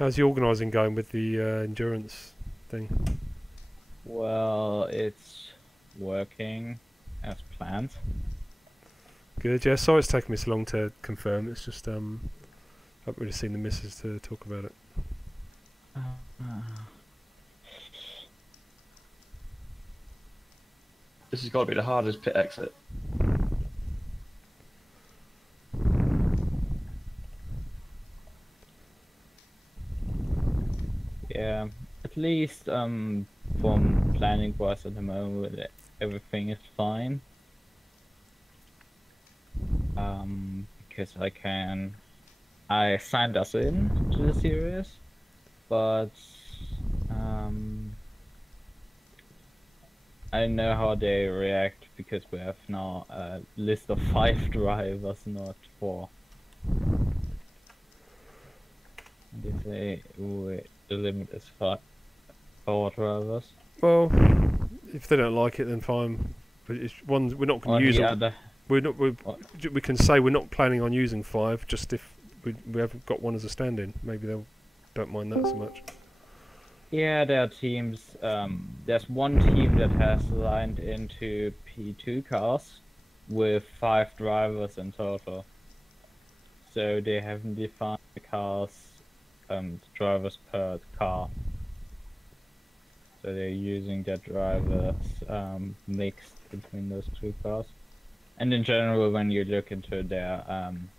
How's the organising going with the endurance thing? Well, it's working as planned. Good. Yeah. Sorry it's taken me so long to confirm. It's just I haven't really seen the missus to talk about it. This has got to be the hardest pit exit. Yeah, at least from planning wise at the moment, everything is fine. Because I signed us in to the series, but I know how they react because we have now a list of 5 drivers, not 4. And they say the limit is 4 drivers. Well, if they don't like it, then fine. But it's one we're not going to use. We can say we're not planning on using 5. Just if we haven't got one as a stand-in, maybe they don't mind that so much. Yeah, there are teams. There's one team that has lined into P2 cars with 5 drivers in total. So they haven't defined the cars, drivers per car. So they're using their drivers mixed between those 2 cars. And in general, when you look into their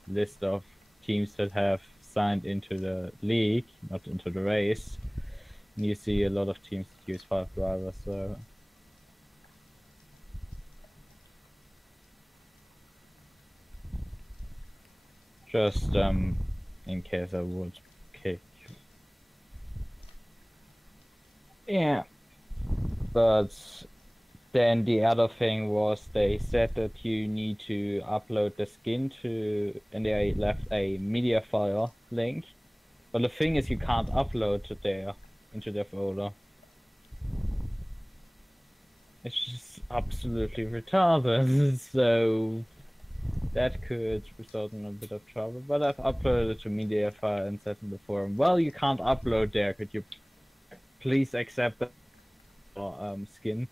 list of teams that have signed into the league, not into the race, you see a lot of teams that use 5 drivers, so just in case I would kick. Yeah, but then the other thing was they said that you need to upload the skin to, and they left a media file link. But the thing is, you can't upload it there into their folder. It's just absolutely retarded. So that could result in a bit of trouble. But I've uploaded it to media file and said in the forum, well, you can't upload there. Could you please accept the skin?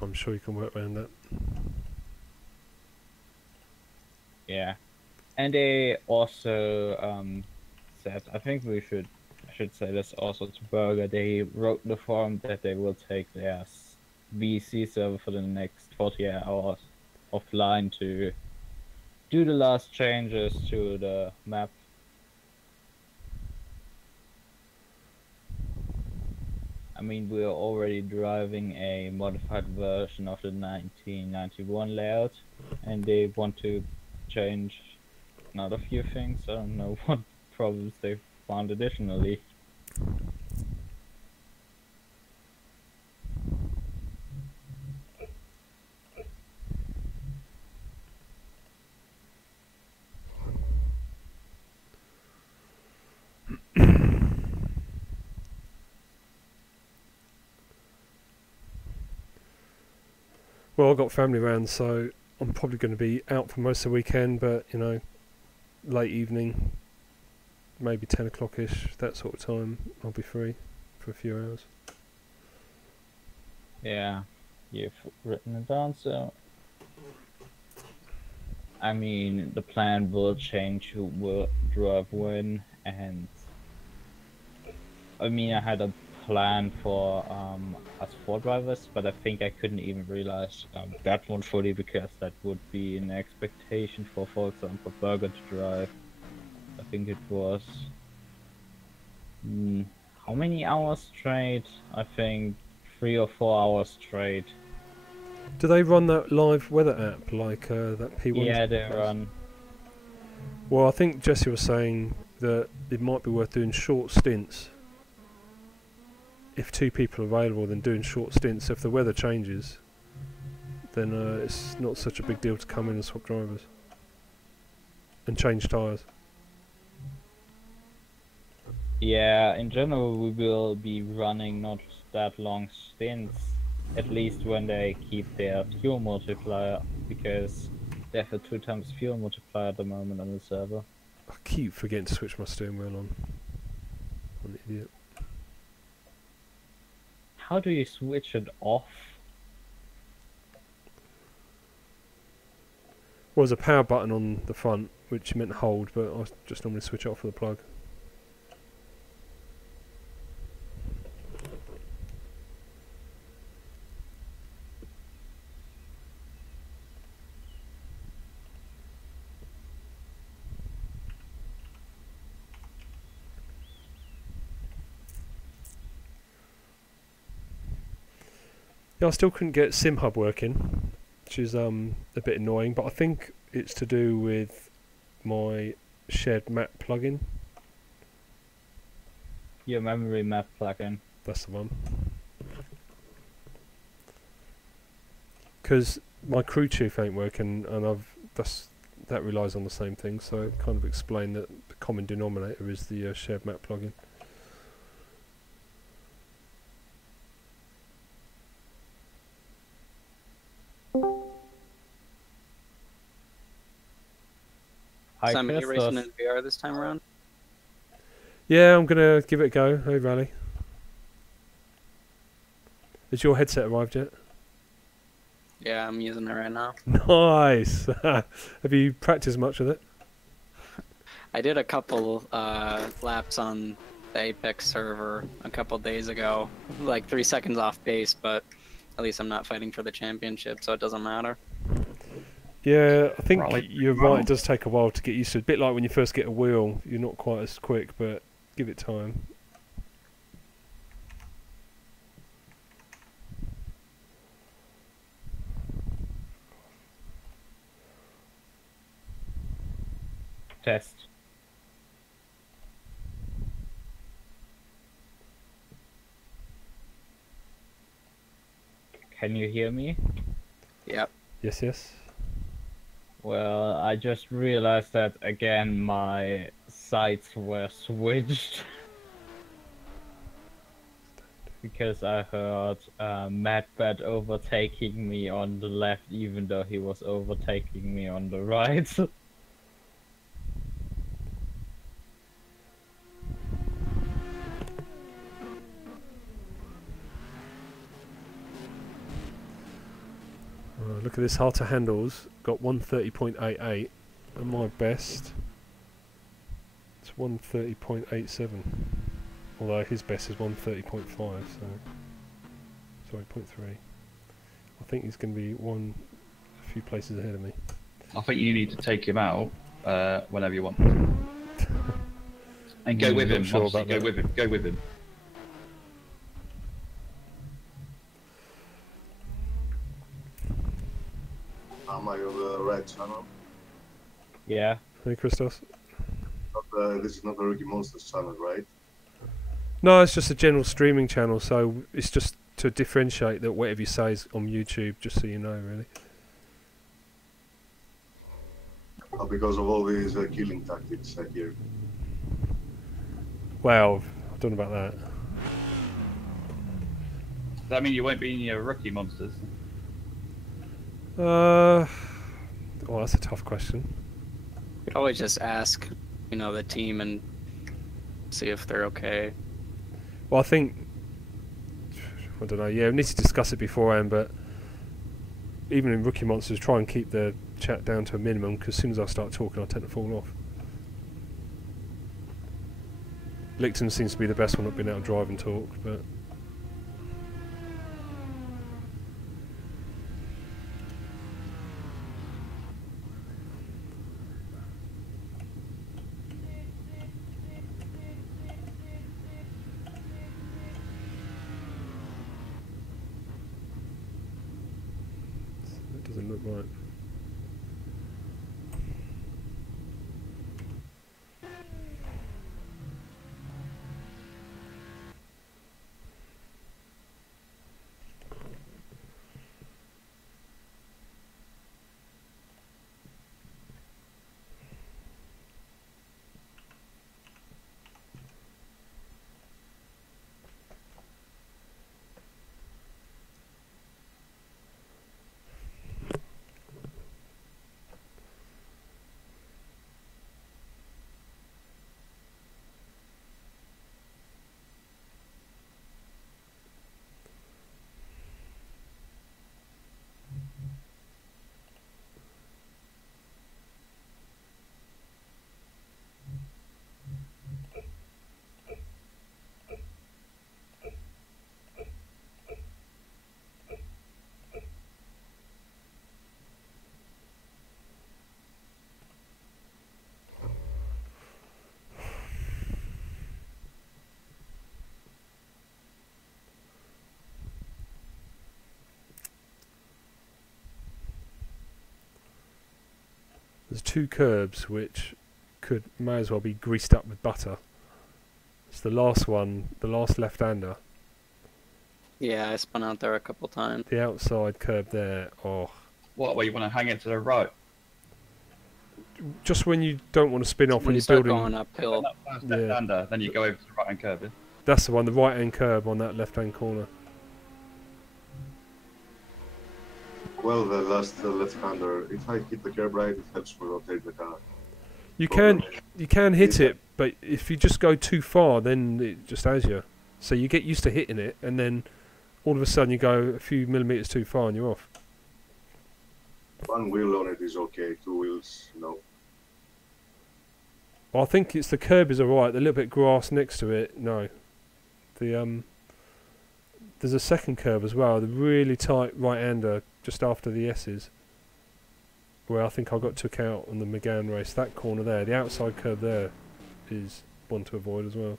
I'm sure you can work around that. Yeah, and they also said, I think I should say this also to Burger. They wrote the forum that they will take their VC server for the next 48 hours offline to do the last changes to the map. I mean, we're already driving a modified version of the 1991 layout, and they want to change another few things. I don't know what problems they found additionally. Well, I've got family around, so I'm probably going to be out for most of the weekend, but, you know, late evening, maybe 10 o'clock-ish, that sort of time, I'll be free for a few hours. Yeah, you've written it down, so... I mean, the plan will change who will drive when, and... I mean, I had a plan for us 4 drivers, but I think I couldn't even realize that one fully, because that would be an expectation for example, Burger to drive. I think it was how many hours straight? I think 3 or 4 hours straight. Do they run that live weather app like that P1? Yeah, they run. Well, I think Jesse was saying that it might be worth doing short stints. If 2 people are available, then doing short stints. If the weather changes, then it's not such a big deal to come in and swap drivers and change tyres. Yeah, in general we will be running not that long stints. At least when they keep their fuel multiplier, because they have a 2x fuel multiplier at the moment on the server. I keep forgetting to switch my steering wheel on. I'm an idiot. How do you switch it off? Well, there's a power button on the front, which meant hold, but I just normally switch it off with the plug. Yeah, I still couldn't get SimHub working, which is a bit annoying, but I think it's to do with my shared map plugin. Your memory map plugin. That's the one. Because my crew chief ain't working, and that relies on the same thing, so it kind of explained that the common denominator is the shared map plugin. Hi, Simon, you Christos. racing in VR this time around? Yeah, I'm gonna give it a go. Hey, Rally. Has your headset arrived yet? Yeah, I'm using it right now. Nice! Have you practiced much with it? I did a couple laps on the Apex server a couple days ago, like 3 seconds off pace, but at least I'm not fighting for the championship, so it doesn't matter. Yeah, I think Rally. you're right. It does take a while to get used to it. A bit like when you first get a wheel, you're not quite as quick, but give it time. Test. Can you hear me? Yep. Yes, yes. Well, I just realized that again my sights were switched. Because I heard Madbat overtaking me on the left even though he was overtaking me on the right. Look at this halter handles. Got 130.88, and my best. It's 130.87. Although his best is 130.5, so sorry, 0.3. I think he's going to be a few places ahead of me. I think you need to take him out whenever you want. And go with Not him. sure Honestly, about go that. with him. Go with him. Am I on the right channel? Yeah. Hey, Christos. This is not a Rookie Monsters channel, right? No, it's just a general streaming channel, so it's just to differentiate that whatever you say is on YouTube, just so you know, really. Because of all these killing tactics I hear. Well, I don't know about that. Does that mean you won't be in your rookie monsters? Oh, that's a tough question. You could always just ask, you know, the team and see if they're okay. Well, I think, I don't know, yeah, we need to discuss it beforehand, but even in Rookie Monsters, try and keep the chat down to a minimum, because as soon as I start talking, I tend to fall off. Licton seems to be the best one at being able to drive and talk, but... That doesn't look right. there's two curbs which may as well be greased up with butter. It's the last one, the last left-hander. Yeah, I spun out there a couple times. The outside curb there, oh. What, where you want to hang it to the right? Just when you don't want to spin off When you you're start building. going uphill. First Yeah. left-hander, then you go over to the right-hand curve. Yeah? That's the one, the right-hand curb on that left-hand corner. Well, the last left-hander, if I hit the curb right, it helps me rotate the car. You can hit it, but if you just go too far, then it just has you. So you get used to hitting it, and then all of a sudden you go a few millimeters too far and you're off. One wheel on it is okay, two wheels, no. Well, I think it's the curb is alright. The little bit of grass next to it, no. The there's a second curb as well, the really tight right-hander just after the S's, where I think I got took out on the McGann race. That corner there, the outside curb there, is one to avoid as well.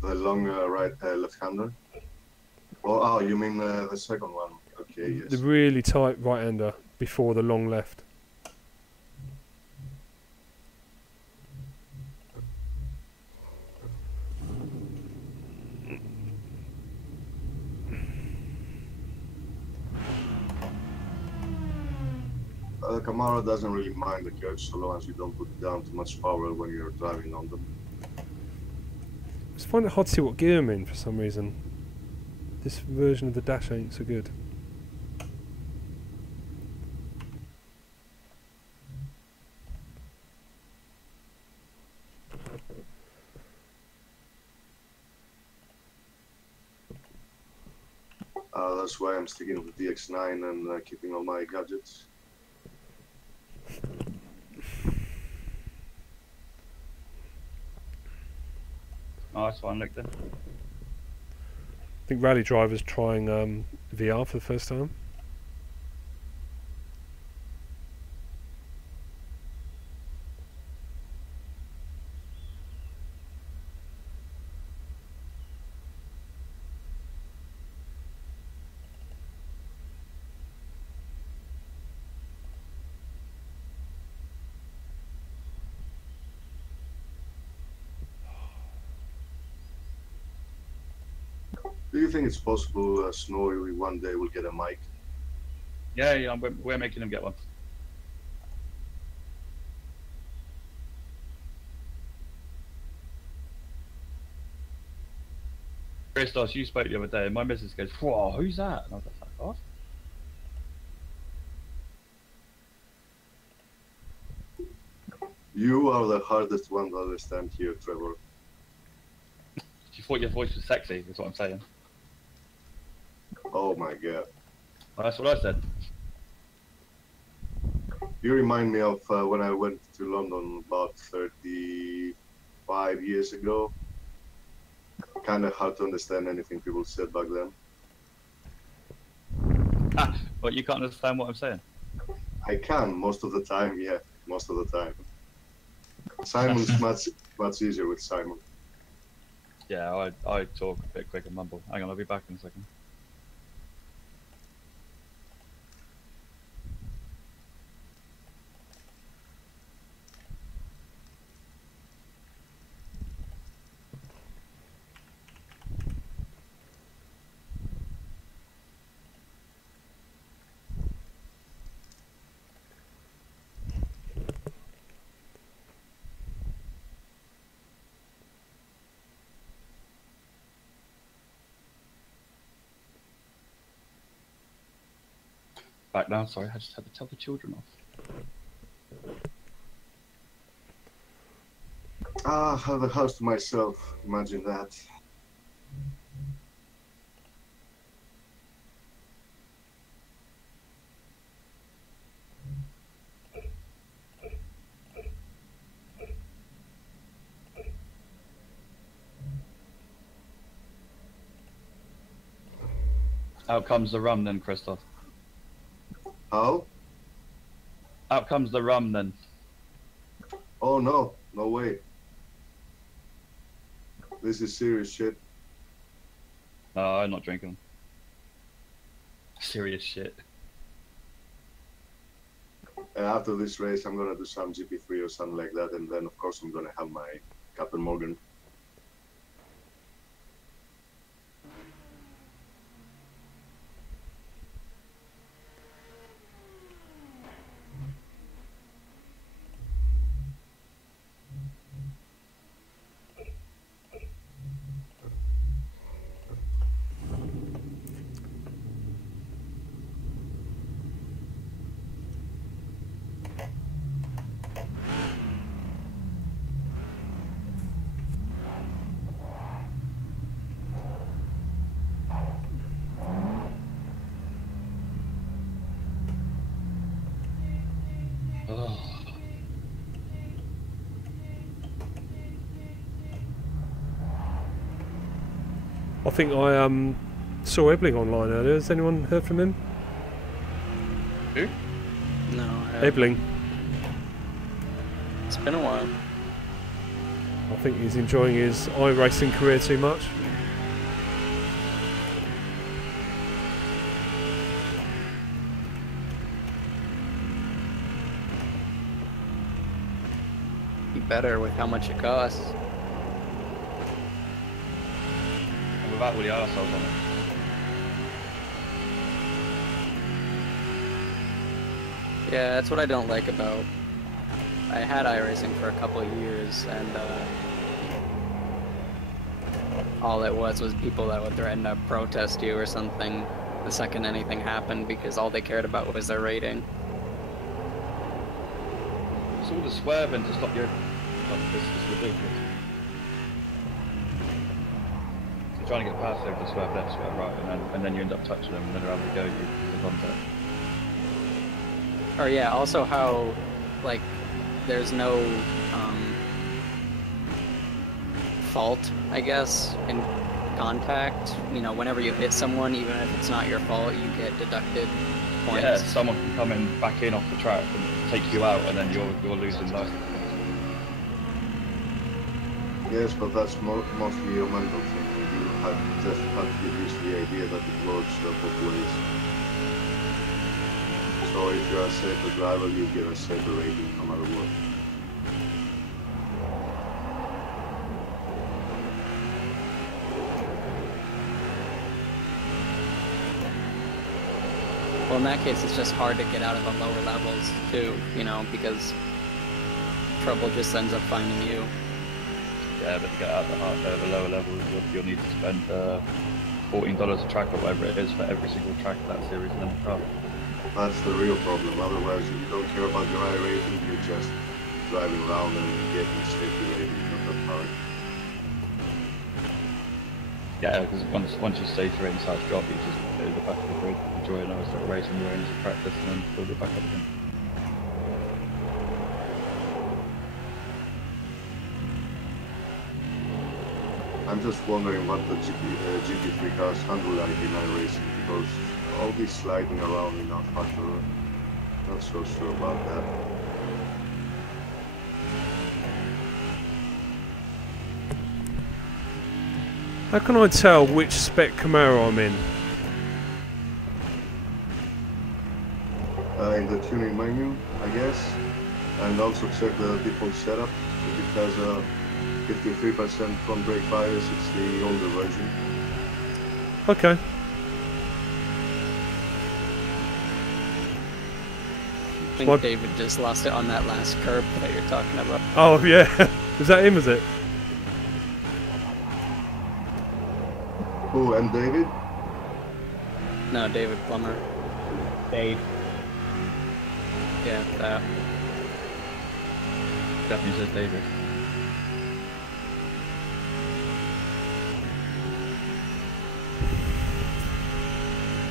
The long left-hander? Oh, you mean the second one? Okay, yes. The really tight right-hander before the long left. The Camaro doesn't really mind the curves so long as you don't put down too much power when you're driving on them. I just find it hard to see what gear I'm in for some reason. This version of the dash ain't so good. That's why I'm sticking with the X9 and keeping all my gadgets. Nice one, Victor. I think rally drivers trying VR for the first time. Do you think it's possible Snowy one day will get a mic? Yeah, we're making him get one. Christos, you spoke the other day, and my missus goes, "Whoa, who's that?" And I was like, "What?" You are the hardest one to understand here, Trevor. She thought your voice was sexy, is what I'm saying. Oh my god. Well, that's what I said. You remind me of when I went to London about 35 years ago. Kind of hard to understand anything people said back then. But you can't understand what I'm saying. I can, most of the time, yeah, most of the time. Simon's much easier with Simon. Yeah, I talk a bit quick and mumble. Hang on, I'll be back in a second. Back now, sorry, I just had to tell the children off. Ah, have the house to myself, imagine that. Out comes the rum then, Christoph. How? Out comes the rum then. Oh no, no way. This is serious shit. No, I'm not drinking. Serious shit. After this race, I'm gonna do some GP3 or something like that, and then of course I'm gonna have my Captain Morgan. Oh. I think I saw Ebling online earlier. Has anyone heard from him? Who? No, I haven't. Ebling. It's been a while. I think he's enjoying his iRacing career too much. Be better with how much it costs. And without all the arseholes on it. Yeah, that's what I don't like about. I had iRacing for a couple of years, and all it was people that would threaten to protest you or something the second anything happened, because all they cared about was their rating. It's all the swerving to stop your... This is ridiculous. You're trying to get past them to swerve left, swerve right, and then you end up touching them, and then they're having to go you the contact. Or yeah, also how, like, there's no fault, I guess, in contact. You know, whenever you hit someone, even if it's not your fault, you get deducted points. Yeah, someone can come in, back in off the track and take you out, and then you're losing life. Yes, but that's mostly a mental thing. You just have to get used to the idea that it works both ways. So if you're a safer driver, you get a safer rating no matter what. Well, in that case, it's just hard to get out of the lower levels too, you know, because trouble just ends up finding you. Yeah, but to get out the lower levels, you'll need to spend $14 a track or whatever it is for every single track of that series in the car. That's the real problem. Otherwise, if you don't care about your high rating, you're just driving around and getting safety rating, not that hard. Yeah, because once you stay through inside the job, you just go to the back of the grid, enjoy another sort of racing, you're into practice, and then build it back up again. I'm just wondering what the GT3 cars handle like in iRacing, because all this sliding around in our factor, not so sure about that. How can I tell which spec Camaro I'm in? In the tuning menu, I guess, and also check the default setup. If it has a 53% front brake bias, it's the older version. Okay. I think David just lost it on that last curb that you're talking about. Oh yeah, is that him? Is it? Oh, and David? No, David Plummer. Dave. Yeah, that. Definitely says David.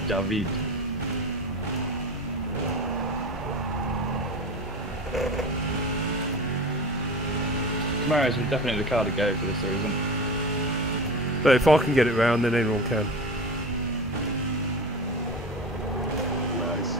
David. Camaro is definitely the car to go for this season. But if I can get it round, then anyone can. Nice.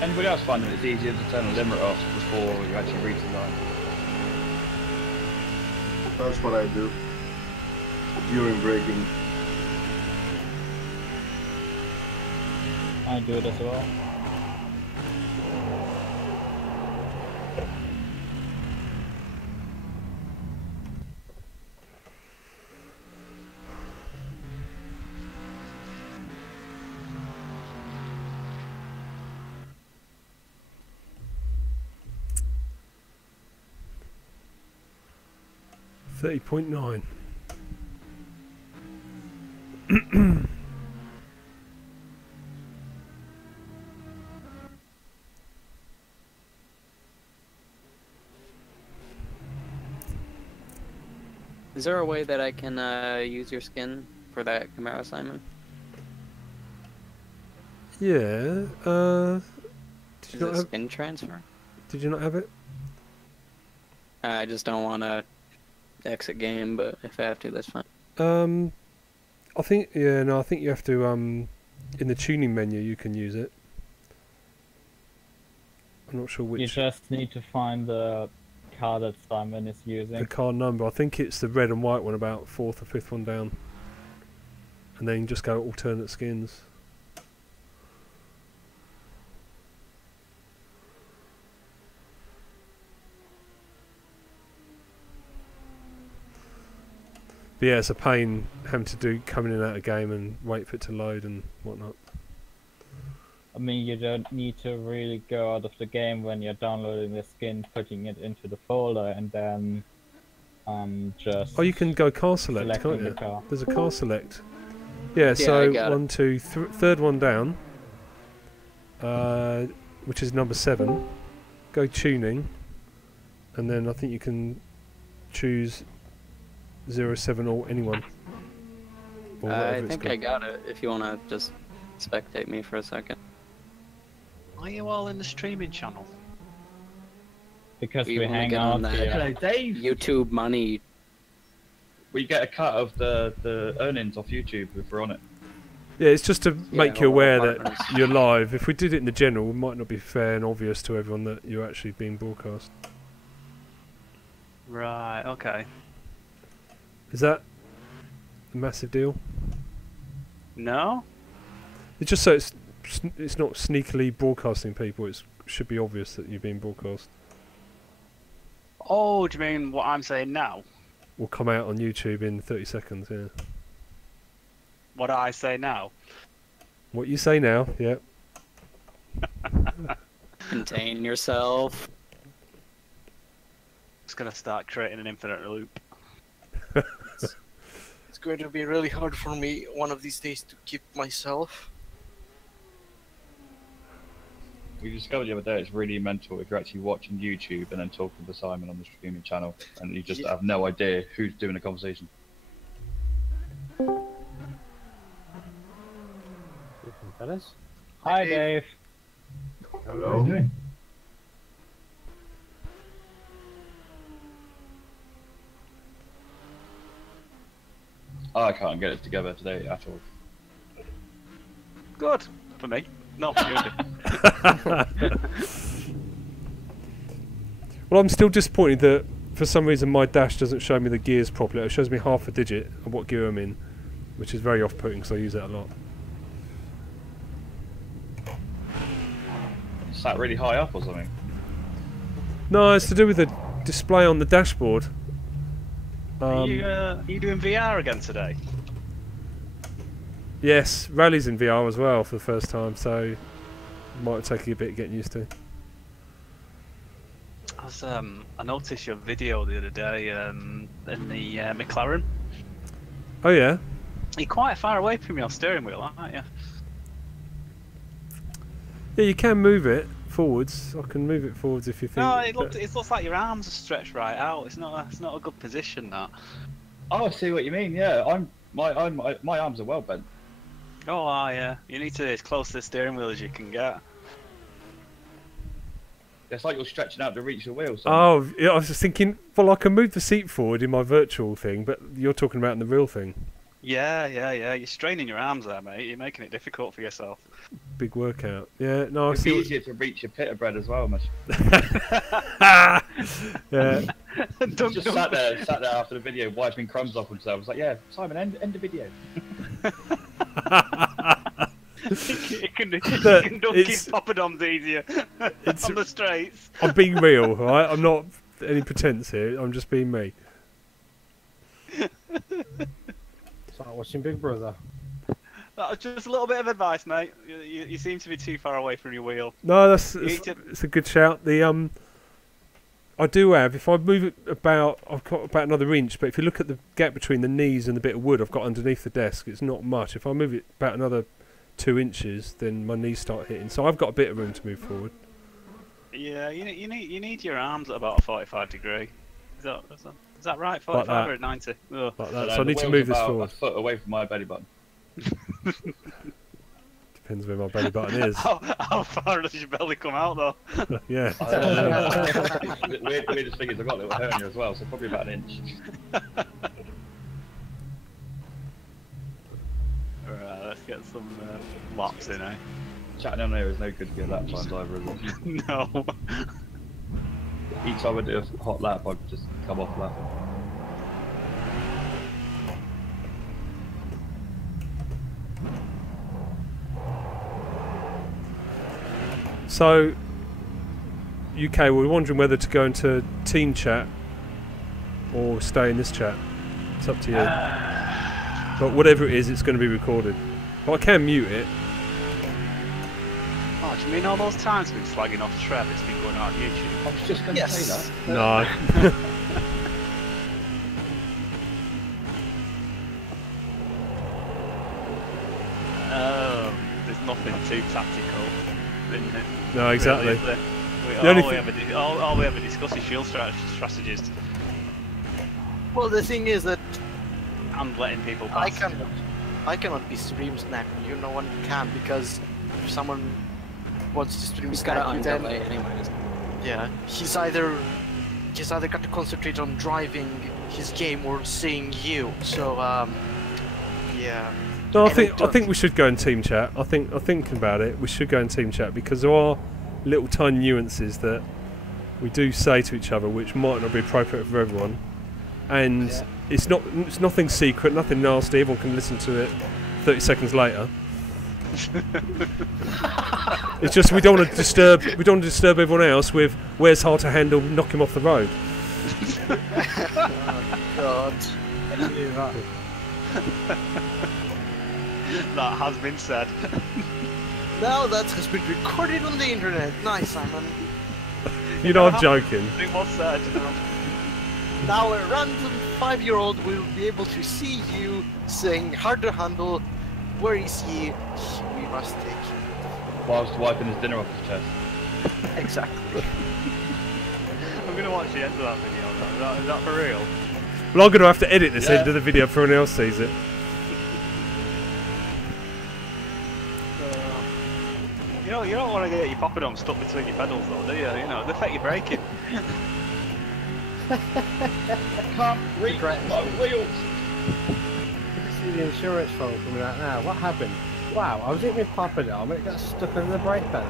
Anybody else find that it's easier to turn the limiter off before you actually reach the line? That's what I do during braking. I do it as well. $30.9. Is there a way that I can use your skin for that Camaro, Simon? Yeah. Did Is you it not have? skin transfer? Did you not have it? I just don't want to exit game, but if I have to, that's fine. I think I think you have to in the tuning menu you can use it. I'm not sure which. You just need to find the car that Simon is the using. car number. I think it's the red and white one, about 4th or 5th one down. And then just go alternate skins. But yeah, it's a pain having to do coming in and out of game and wait for it to load and whatnot. I mean, you don't need to really go out of the game when you're downloading the skin, putting it into the folder, and then just. Oh, you can go car select, selecting can't the you? car. There's a car select. Yeah, I so got it. 1, 2, third one down, which is number 7. Go tuning, and then I think you can choose 07 or anyone. Or whatever I it's think got. I got it. If you want to just spectate me for a second. Are you all in the streaming channel? Because We we wanna hang get on out that. here. Hello, Dave. YouTube money. We get a cut of the earnings off YouTube if we're on it. Yeah, it's just to make you all aware the that partners. you're live. If we did it in the general, it might not be fair and obvious to everyone that you're actually being broadcast. Right, okay. Is that a massive deal? No? It's just so it's not sneakily broadcasting people. It should be obvious that you're being broadcast. Oh, do you mean what I'm saying now? Will come out on YouTube in 30 seconds. Yeah. What I say now? What you say now? Yeah. Contain yourself. It's gonna start creating an infinite loop. It's going to be really hard for me one of these days to keep myself. We discovered the other day it's really mental if you're actually watching YouTube and then talking to Simon on the streaming channel, and you just Yeah. have no idea who's doing the conversation. Fellas. Hi, Dave. Hello. I can't get it together today at all. Good for me. Not for you. Well, I'm still disappointed that for some reason my dash doesn't show me the gears properly. It shows me half a digit of what gear I'm in, which is very off-putting because I use that a lot. Sat really high up or something. No, it's to do with the display on the dashboard. Are you doing VR again today? Yes, rally's in VR as well for the first time, so might take a bit getting used to. I noticed your video the other day in the McLaren. Oh yeah, You're quite far away from your steering wheel, aren't you? yeah, you can move it forwards. I can move it forwards if you think. No, it but- looks like your arms are stretched right out. It's not a good position, that. Oh, I see what you mean. Yeah, my arms are well bent. Oh, yeah. You need to as close to the steering wheel as you can get. It's like you're stretching out to reach the wheel. Oh, yeah, I was just thinking. Well, I can move the seat forward in my virtual thing, but you're talking about in the real thing. Yeah. You're straining your arms there, mate. You're making it difficult for yourself. big workout. Yeah, no, I It's see. easier to reach your pita bread as well, much. Yeah. Just sat there after the video, wiping crumbs off himself. I was like, yeah, Simon, end the video. It can dunk his poppadoms easier on the straights. I'm being real, right? I'm not any pretense here. I'm just being me. It's like watching Big Brother. Just a little bit of advice, mate. You seem to be too far away from your wheel. No, it's a good shout. I do have, if I move it about, I've got about another inch, but if you look at the gap between the knees and the bit of wood I've got underneath the desk, it's not much. If I move it about another 2 inches, then my knees start hitting. So I've got a bit of room to move forward. Yeah, you need your arms at about a 45 degree. Is that right? 45 Like or 90? Oh. Like that. So I need to move this forward. A foot away from my belly button. Depends where my belly button is. How far does your belly come out, though? Yeah. Weirdest thing is I've got a little hernia as well, so probably about an inch. Alright, let's get some laps in, eh? Chatting on there is no good to get lap times either, is it? No. Each time I do a hot lap, I just come off laughing. So, UK, we're wondering whether to go into team chat or stay in this chat. It's up to you. But whatever it is, it's going to be recorded. But I can mute it. Oh, do you mean all those times we've been slagging off Trev? It's been going on YouTube. I was just going to say that. No. Oh, there's nothing too tactical, isn't it? No, exactly. Really, all we ever discuss is shield strategies. Well, the thing is that And letting people pass. I cannot be stream sniping. You, no one can, because if someone wants to stream He's got to snipe you, then underlay anyways. yeah, he's either got to concentrate on driving his game or seeing you. So yeah. No, I And think we should go in team chat. I'm thinking about it. We should go in team chat because there are little tiny nuances that we do say to each other which might not be appropriate for everyone. And it's nothing secret, nothing nasty. Everyone can listen to it 30 seconds later. It's just we don't want to disturb everyone else with where's hard to handle, knock him off the road. Oh God. That has been said. Now that has been recorded on the internet. Nice, Simon. You know I'm joking. It was said. Now a random 5-year-old will be able to see you saying hard to handle. Where is he? We must take him. Whilst wiping his dinner off his chest. Exactly. I'm gonna watch the end of that video. Is that for real? Well, I'm going to have to edit this end of the video if everyone else sees it. You don't want to get your poppadom stuck between your pedals, though, do you? You know, they affect your braking. Can't reach my wheels. See the insurance phone coming out now. What happened? Wow, I was hitting my poppadom and it got stuck under the brake pedal.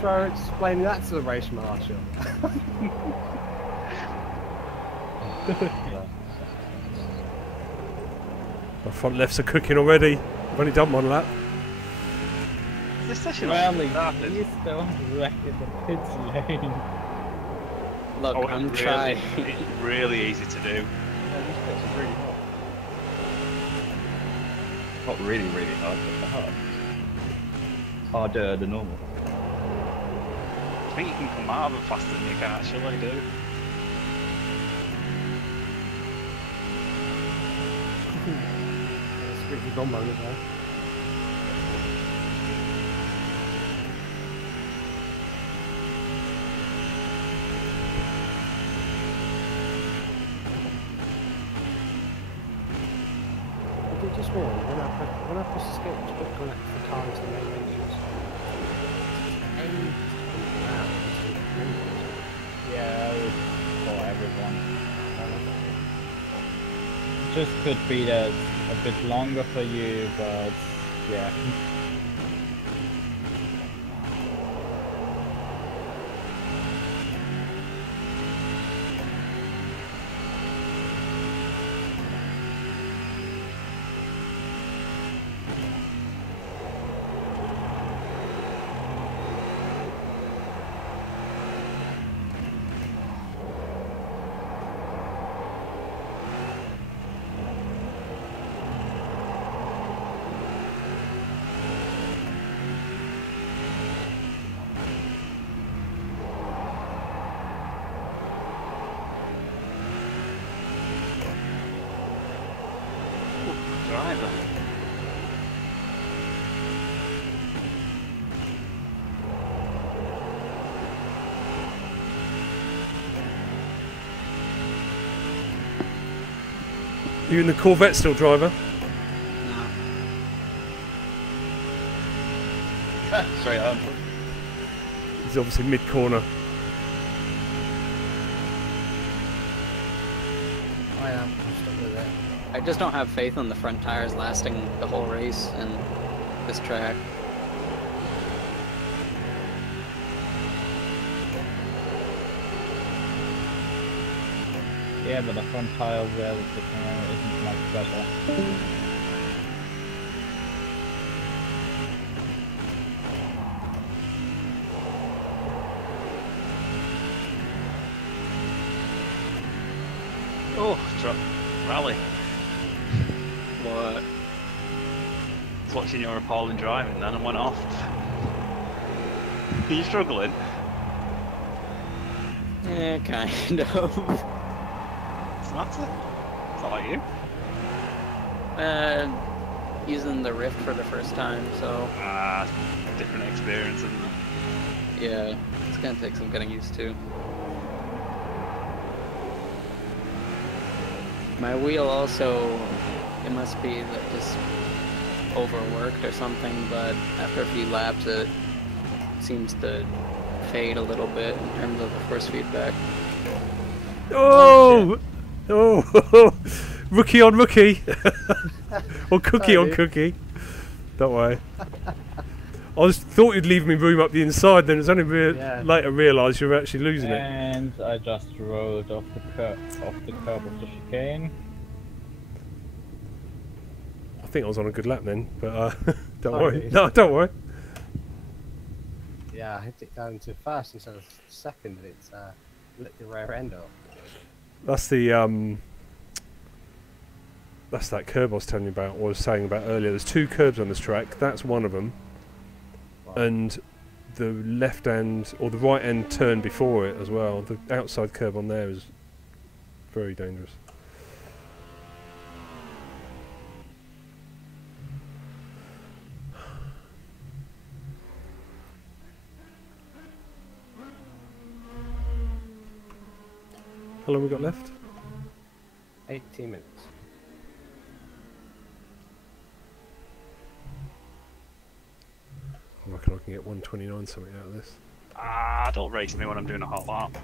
Try explaining that to the race marshal. My front lefts are cooking already. I've only done one lap. This session Rally, started. you still wrecking the pits lane. Look, Oh, I'm it's trying. It's really easy to do. Yeah, these pits are really hot. Not really, really hard, but they're hard. Harder than normal. I think you can come out of it faster than you can actually do. That's a pretty good moment there. It just me, when I press escape, it's quick connect the car into the main engines. Yeah, for everyone. Just could be that a bit longer for you, but Yeah. Driver. You in the Corvette still, driver? No. Straight on. He's obviously mid-corner. I am. I'm stuck with it. I just don't have faith in the front tires lasting the whole race and this track. Yeah, but the front tire wear with the Camaro isn't much better. Oh, rally. What? I was watching your appalling driving then and went off. Are you struggling? Yeah, kind of. What's the matter? It's not like you. Using the Rift for the first time, so Ah, different experience, isn't it? yeah, it's gonna take some getting used to. My wheel also, it must be that just overworked or something, but after a few laps it seems to fade a little bit in terms of the force feedback. Oh! Oh! Rookie on rookie! Or cookie on cookie. Don't worry. I thought you'd leave me room up the inside, then it's only later realised you're actually losing it. And I just rolled off the curb of the chicane. I think I was on a good lap then, but don't Oh, worry. really? No, don't worry. Yeah, I hit it down too fast instead of second, and it's lit the rear end up. That's the that's that curb I was telling you about, or I was saying about earlier. There's two curbs on this track. That's one of them, and the left hand or the right hand turn before it as well. The outside curb on there is very dangerous. How long we got left? 18 minutes. I reckon I can get 129 something out of this. Ah, don't race me when I'm doing a hot lap.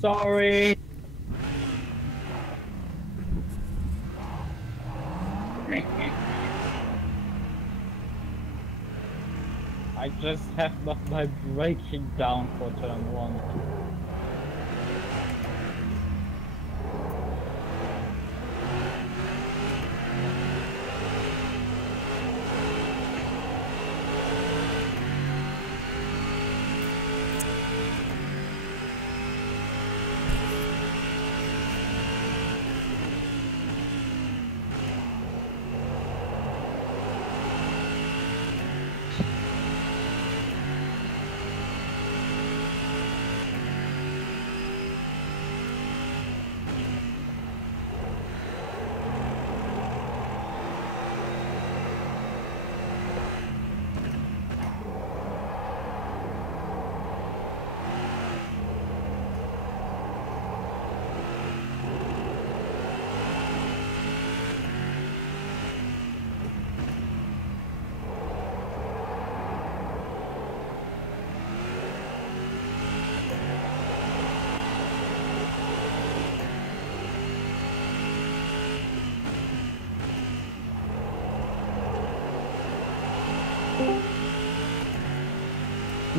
Sorry! I just have not my braking down for turn 1.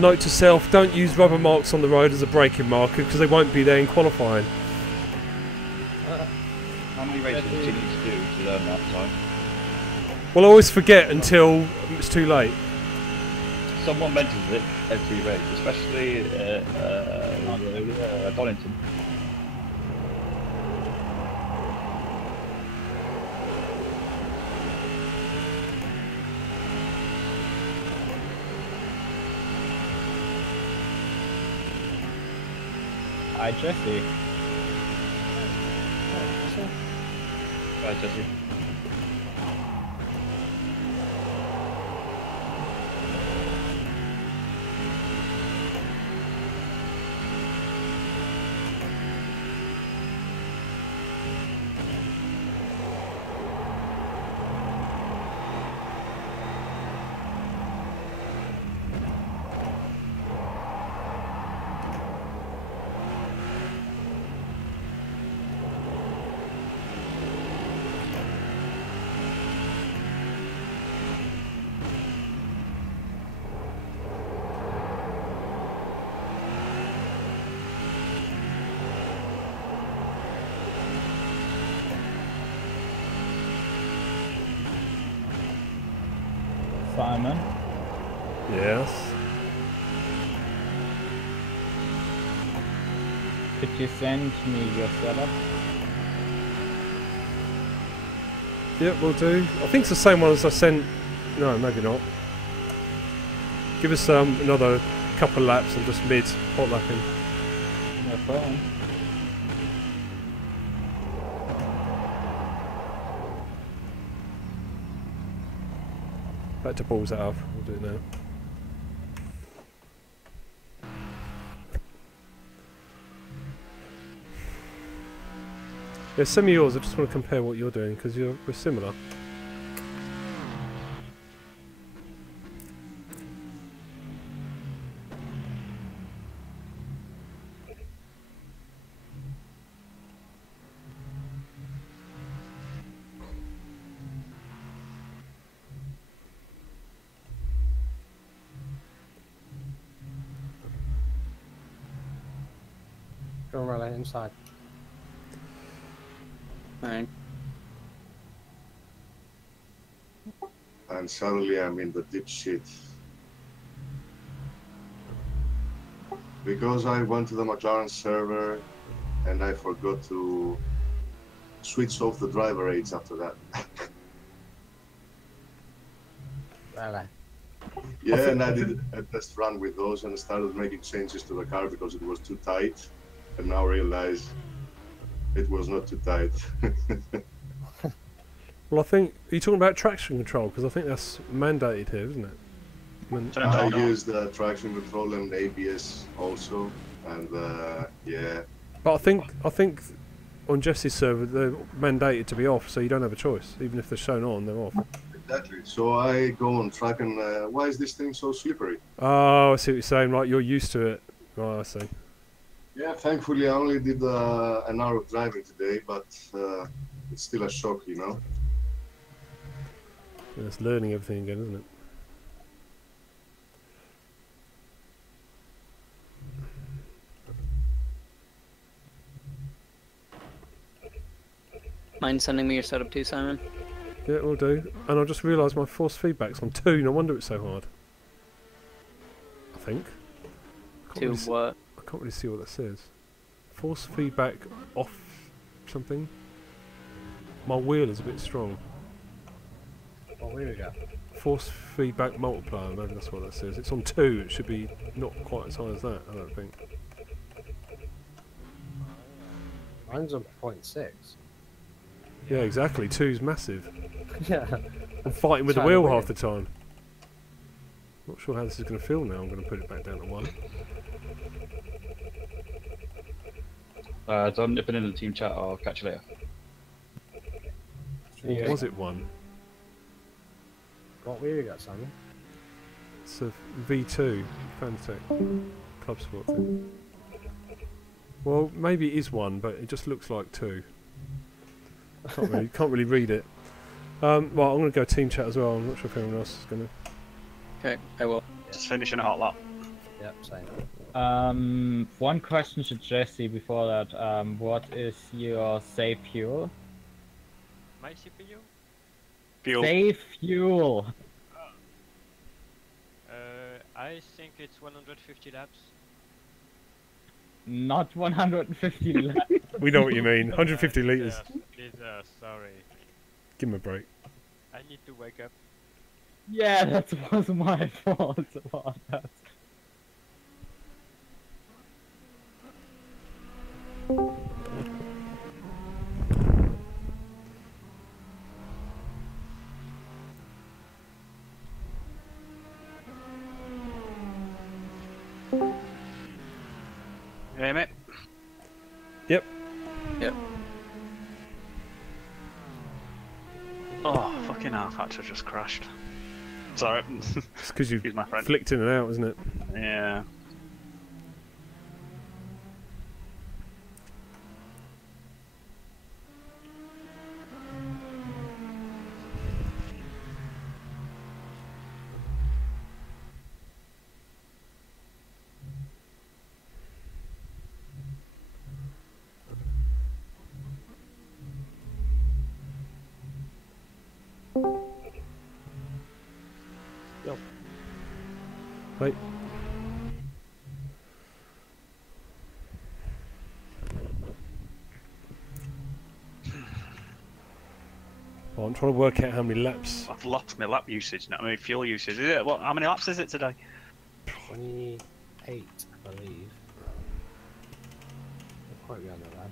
note to self, don't use rubber marks on the road as a braking marker because they won't be there in qualifying. How many races do you need to do to learn that time? Well, I always forget until it's too late. Someone mentions it every race, especially Donington. Hi, Jesse. Right, Jesse. Simon. Yes. Could you send me your setup? Yep, we'll do. I think it's the same one as I sent. No, maybe not. Give us another couple of laps and just mid hot lapping. No problem. Back to balls that up. We'll do it now. Yeah, send me yours. I just want to compare what you're doing because we're similar. Go and roll it inside. Alright. And suddenly I'm in the deep shit. Because I went to the McLaren server and I forgot to switch off the driver aids after that. Really? Yeah, and I did a test run with those and started making changes to the car because it was too tight. And now realize it was not too tight. Well, I think are you talking about traction control because I think that's mandated here, isn't it? I use the traction control and ABS also, and yeah. But I think on Jesse's server they're mandated to be off, so you don't have a choice. Even if they're shown on, they're off. Exactly. So I go on track and why is this thing so slippery? Oh, I see what you're saying. Right, you're used to it. Right, I see. Yeah, thankfully I only did an hour of driving today, but it's still a shock, you know. Yeah, it's learning everything again, isn't it? Mind sending me your setup too, Simon? Yeah, we'll do. And I just realised my force feedback's on 2. No wonder it's so hard. I think. I can't To what? I can't really see what that says. Force feedback off something. My wheel is a bit strong. Oh, here we go. Force feedback multiplier, maybe that's what that says. It's on 2, it should be not quite as high as that, I don't think. Mine's on 0.6. Yeah, exactly. 2's massive. Yeah. I'm fighting with the Trying wheel to half win. the time. Not sure how this is going to feel now. I'm going to put it back down to 1. Don, nipping in the team chat. I'll catch you later. Yeah. Was it 1? What wheel you got, Simon? It's a V2 Fantech Club Sport thing. Well, maybe it is 1, but it just looks like 2. Can't really read it. Well, I'm going to go team chat as well. I'm not sure if anyone else is going to. Okay, I will. Just finishing a hot lap. Yep, same. One question to Jesse before that. What is your safe fuel? My CPU? Fuel. Safe fuel! I think it's 150 laps. Not 150 laps. We know what you mean. 150 litres. Liters, sorry. Give him a break. I need to wake up. Yeah, that was my fault about that. You hear me? Yep. Yep. Oh, fucking hell, Thatcher just crashed. Sorry. It's because you Excuse my friend. flicked in and out, isn't it? Yeah. Right. Well, I'm trying to work out how many laps. I've lost my lap usage now. I mean, fuel usage. Is it? What? How many laps is it today? 28, I believe. Don't quote me on that, lad.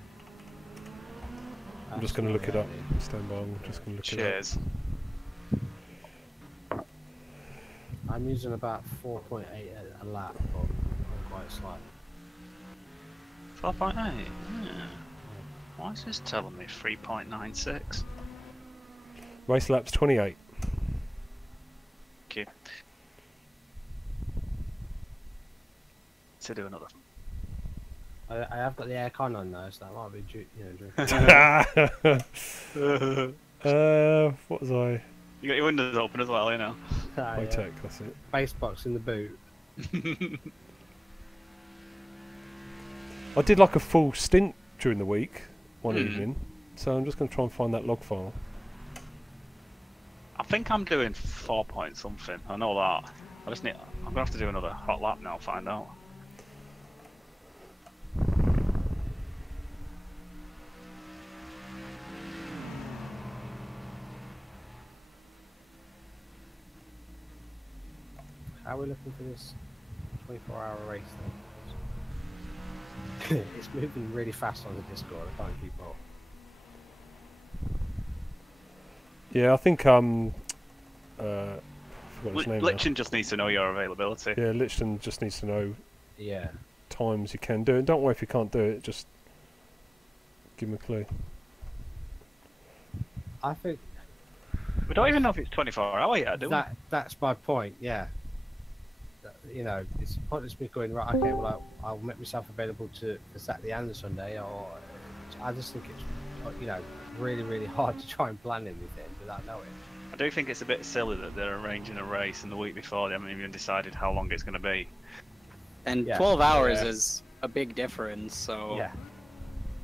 I'm just going to look it up. Stand by, I'm just going to look it up. Cheers. I'm using about 4.8 a lap, but I'm quite slight. 12.8. Yeah. Why is this telling me 3.96? Race laps 28. Thank you. To do another. I have got the aircon on though, so that might be, What was I? You got your windows open as well, you know. High tech, that's it. Base box in the boot. I did like a full stint during the week, one evening, so I'm just going to try and find that log file. I think I'm doing 4 point something. I know that. I just need. I'm gonna have to do another hot lap now. Find out. How are we looking for this 24-hour race then? It's moving really fast on the Discord. I can't keep up. Yeah, I think forgot his name now. Lichten just needs to know your availability. Yeah, Lichten just needs to know Yeah. times you can do it. Don't worry if you can't do it, just give him a clue. I think We don't even know if it's 24 hour yet, do we? that's my point. Yeah. You know, it's pointless me going right. Okay, well, I'll make myself available for Saturday and the Sunday, or I just think it's really, really hard to try and plan anything without knowing. I do think it's a bit silly that they're arranging a race and the week before they haven't even decided how long it's going to be. And Yeah. 12 hours is a big difference, so... Yeah.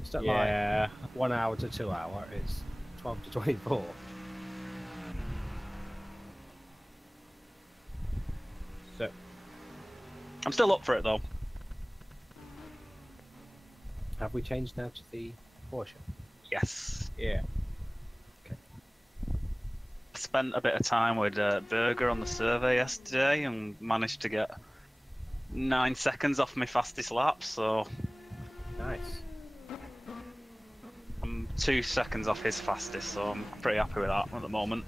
It's not like 1 hour to 2 hour. It's 12 to 24. So, I'm still up for it though. Have we changed now to the Porsche? Yes. yeah. I spent a bit of time with Berger on the survey yesterday and managed to get 9 seconds off my fastest lap, so Nice. I'm 2 seconds off his fastest, so I'm pretty happy with that at the moment.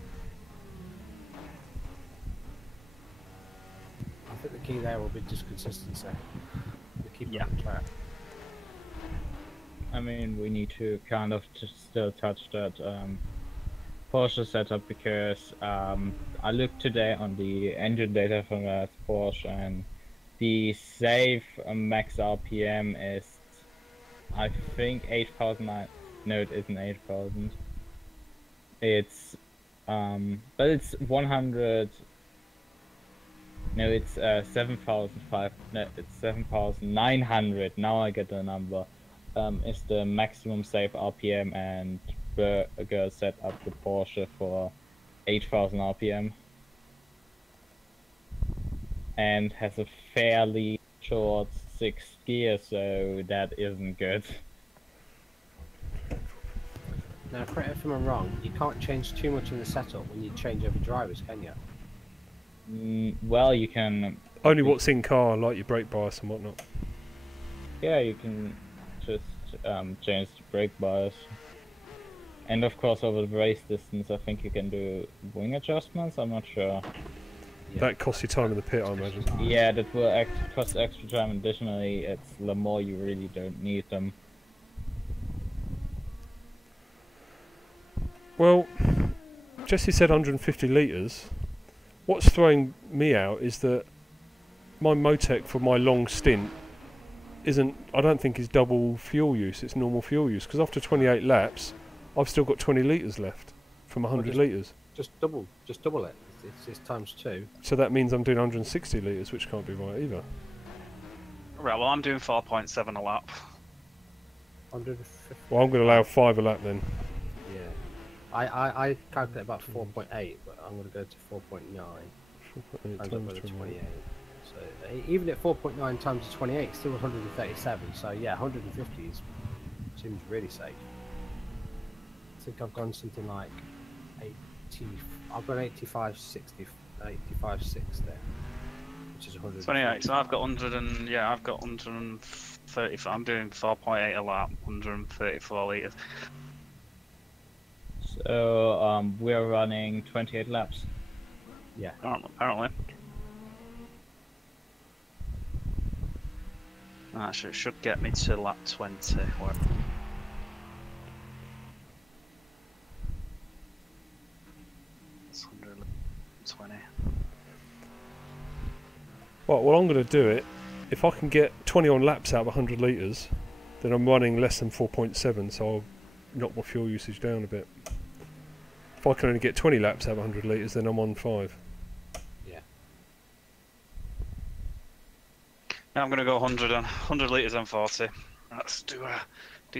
I think the key there will be just consistency. We keep Yeah. on track. I mean, we need to kind of just still touch that Porsche setup because I looked today on the engine data from that Porsche and the safe max RPM is, I think, 8,000. No, it isn't 8,000. It's but it's 100. No, it's 7,500. No, it's 7,900. Now I get the number. Is the maximum safe RPM, and Burger set up the Porsche for 8,000 RPM. And has a fairly short 6th gear, so that isn't good. Now, correct me if I'm wrong, you can't change too much in the setup when you change over drivers, can you? Well, you can. Only what's in car, like your brake bias and whatnot. Yeah, you can just change the brake bias. And of course, over the race distance, I think you can do wing adjustments. I'm not sure. Yeah. That costs you time in the pit, I imagine. Yeah, that will cost extra time. Additionally, it's the more you really don't need them. Well, Jesse said 150 litres. What's throwing me out is that my Motec for my long stint isn't, I don't think is double fuel use, it's normal fuel use, because after 28 laps I've still got 20 litres left from 100 litres. Just double it. It's times 2. So that means I'm doing 160 litres, which can't be right either. Right, well, I'm doing 4.7 a lap. 150. Well, I'm going to allow 5 a lap then. Yeah. I calculate about 4.8, but I'm going to go to 4.9. 4.8 Times up times by the 28. 28. So even at 4.9 times the 28, still 137. So yeah, 150 seems really safe. I think I've gone something like 80. I've gone 85, 60, 85, 60, which is 100. 28, so I've got 100 and, yeah, I've got 135. I'm doing 4.8 a lap, 134 litres. So we're running 28 laps. Yeah. Apparently. Actually, it should get me to lap 20. Where... It's 120. Well, I'm going to do it. If I can get 21 laps out of 100 litres, then I'm running less than 4.7, so I'll knock my fuel usage down a bit. If I can only get 20 laps out of 100 litres, then I'm on 5. Yeah. Now I'm going to go 100 litres and 40. Let's do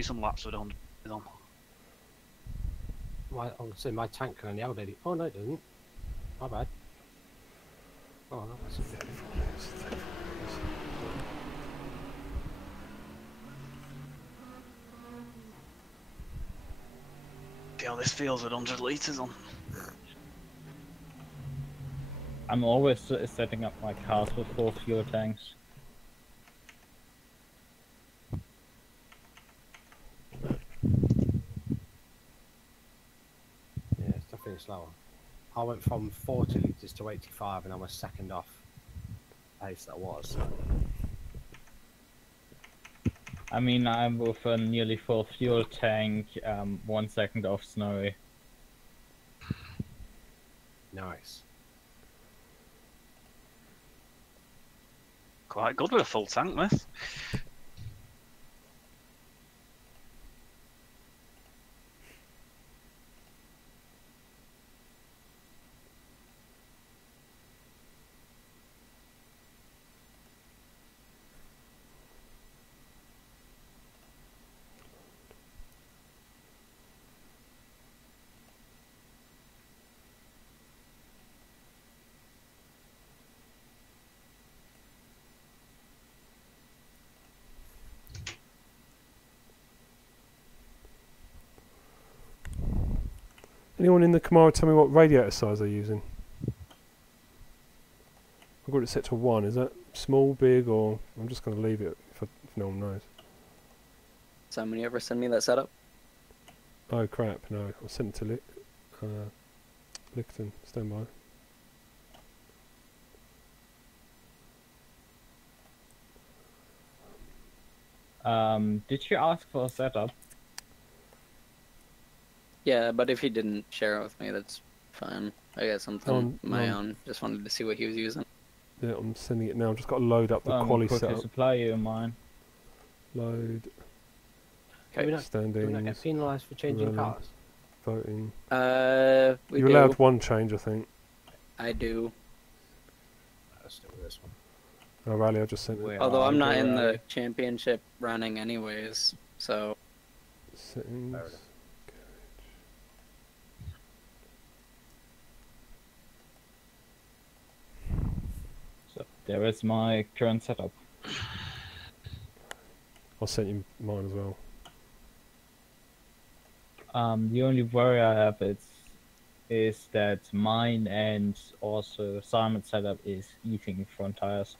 some laps with 100 on. I'm going to say my tank can only hold 80. Oh no, it doesn't. My bad. Oh, that's a bit. See how this feels with 100 litres on. I'm always setting up my cars with 4 fuel tanks. Yeah, it's definitely slower. I went from 40 litres to 85 and I'm a second off pace that was. So. I mean, I'm with a nearly full fuel tank, 1 second off Snowy. Nice. Quite good with a full tank, this. Anyone in the Camaro tell me what radiator size they're using? I've got it set to 1. Is that small, big, or I'm just going to leave it if no one knows? Somebody ever send me that setup? Oh crap, no. I sent it to Licton. Stand by. Did you ask for a setup? Yeah, but if he didn't share it with me, that's fine. I got something of my own. Just wanted to see what he was using. Yeah, I'm sending it now. I've just got to load up the quali quickly setup. supply you mine. Load. Do we not Standings. get penalised for changing running, cars? Voting. We You're do. allowed 1 change, I think. I do. Let's stick with this one. Oh, Rally, I just sent it. Where Although are I'm not you, in the Rally? championship running anyways, so Settings. Fair enough. So there is my current setup. I'll send you mine as well. The only worry I have is that mine and also Simon's setup is eating front tires.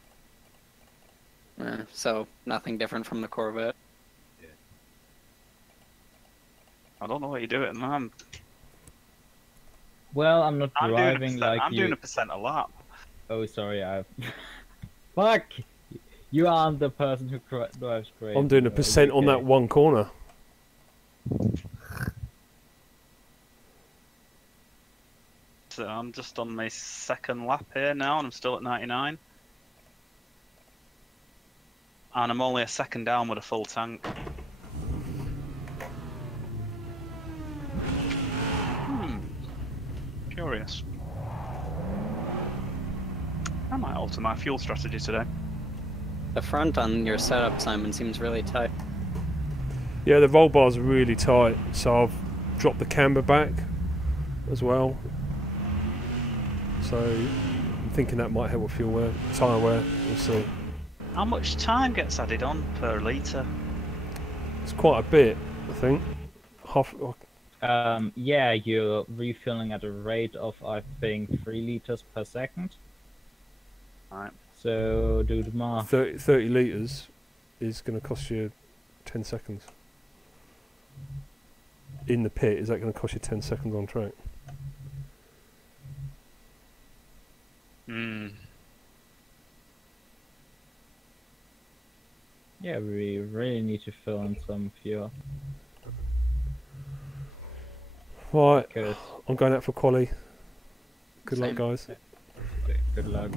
so nothing different from the Corvette. I don't know what you're doing, man. Well, I'm not I'm driving like I'm you. doing a percent a lap. Oh, sorry, I've. Fuck! You aren't the person who drives great. I'm doing a percent on that one corner. So I'm just on my second lap here now, and I'm still at 99. And I'm only a second down with a full tank. Curious. I might alter my fuel strategy today. The front on your setup, Simon, seems really tight. Yeah, the roll bars are really tight, so I've dropped the camber back as well. So I'm thinking that might help with fuel wear, tyre wear. We'll see. How much time gets added on per litre? It's quite a bit, I think. Half. Yeah, you're refilling at a rate of I think 3 liters per second. Right. So do the math. 30 litres is going to cost you 10 seconds. In the pit, is that going to cost you 10 seconds on track? Yeah, we really need to fill in some fuel. Right, Because I'm going out for quali. Good luck, Same. guys. good luck.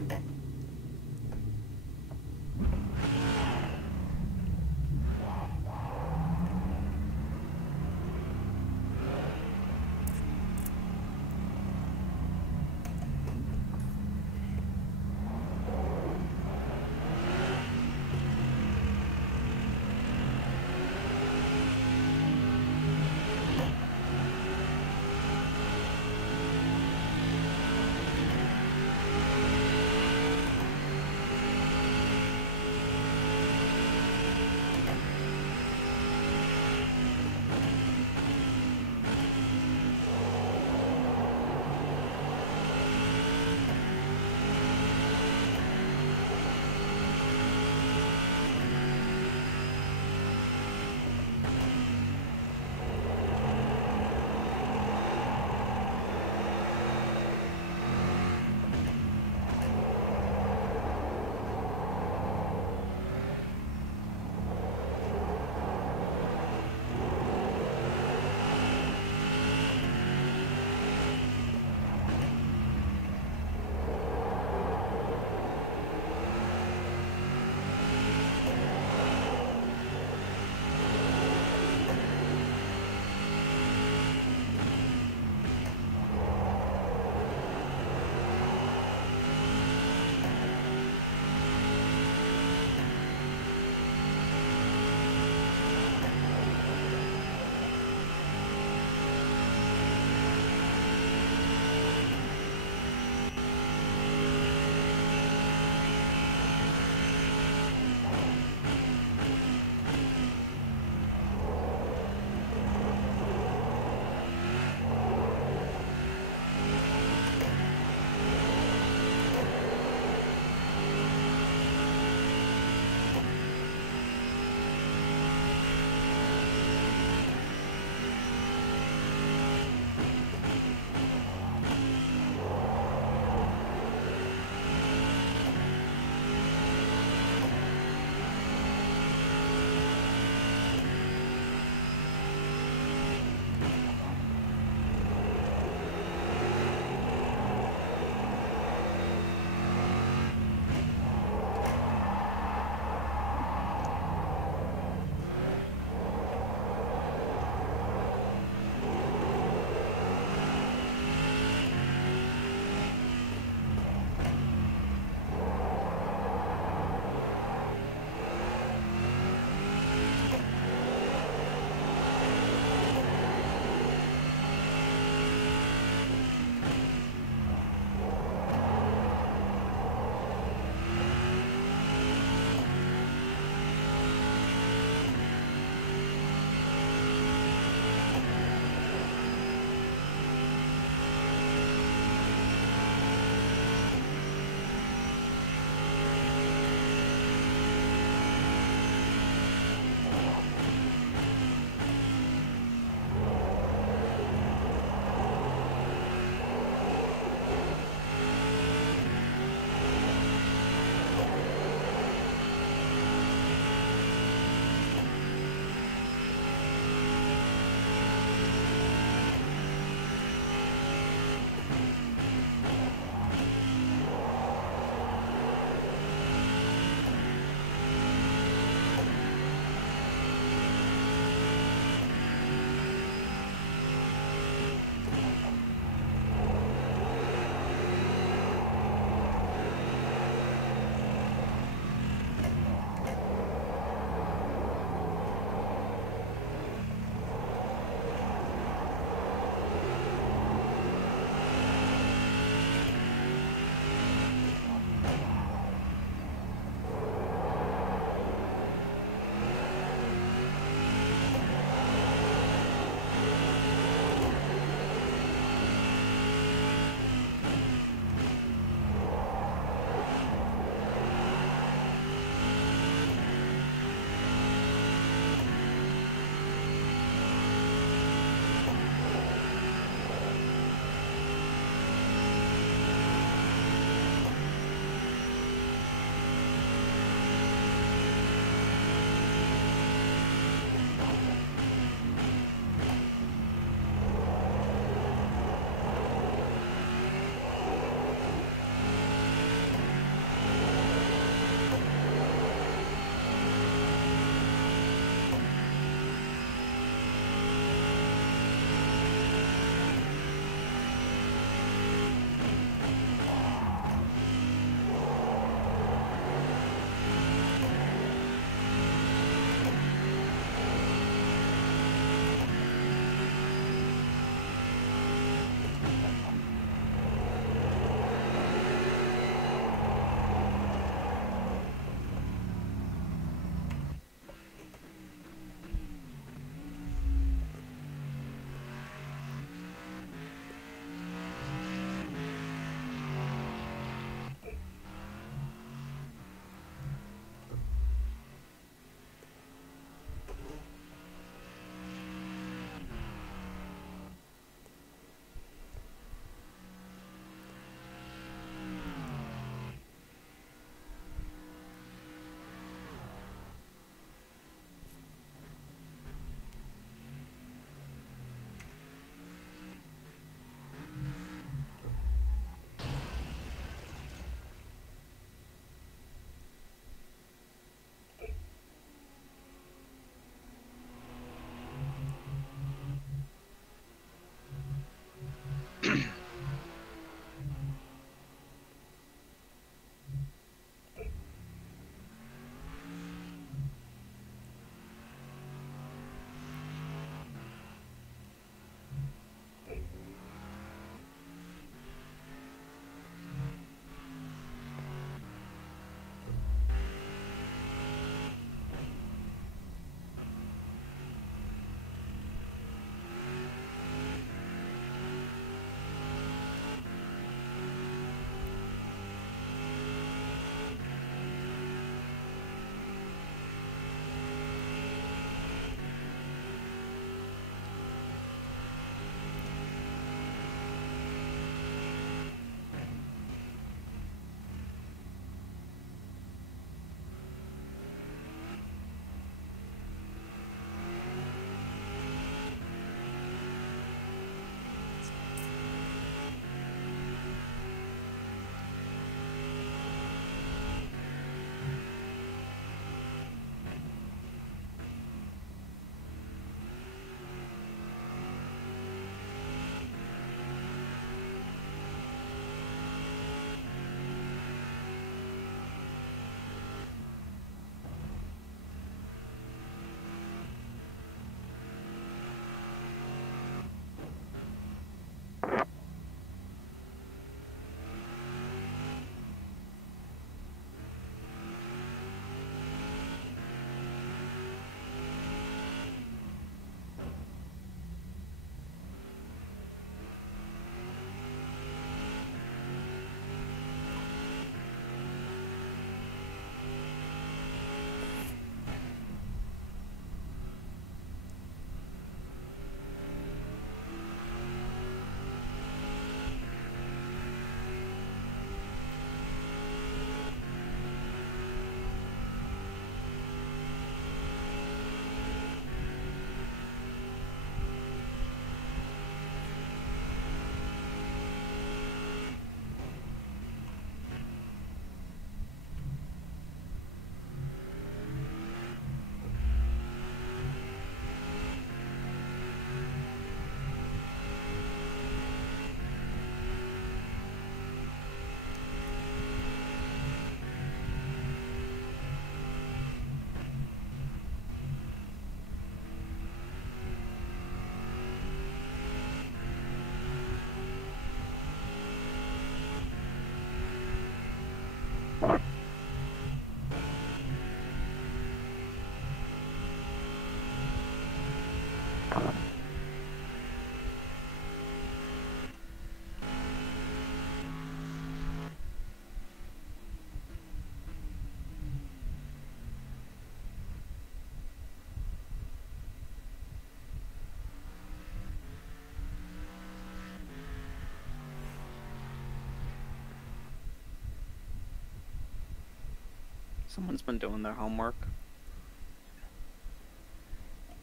Someone's been doing their homework.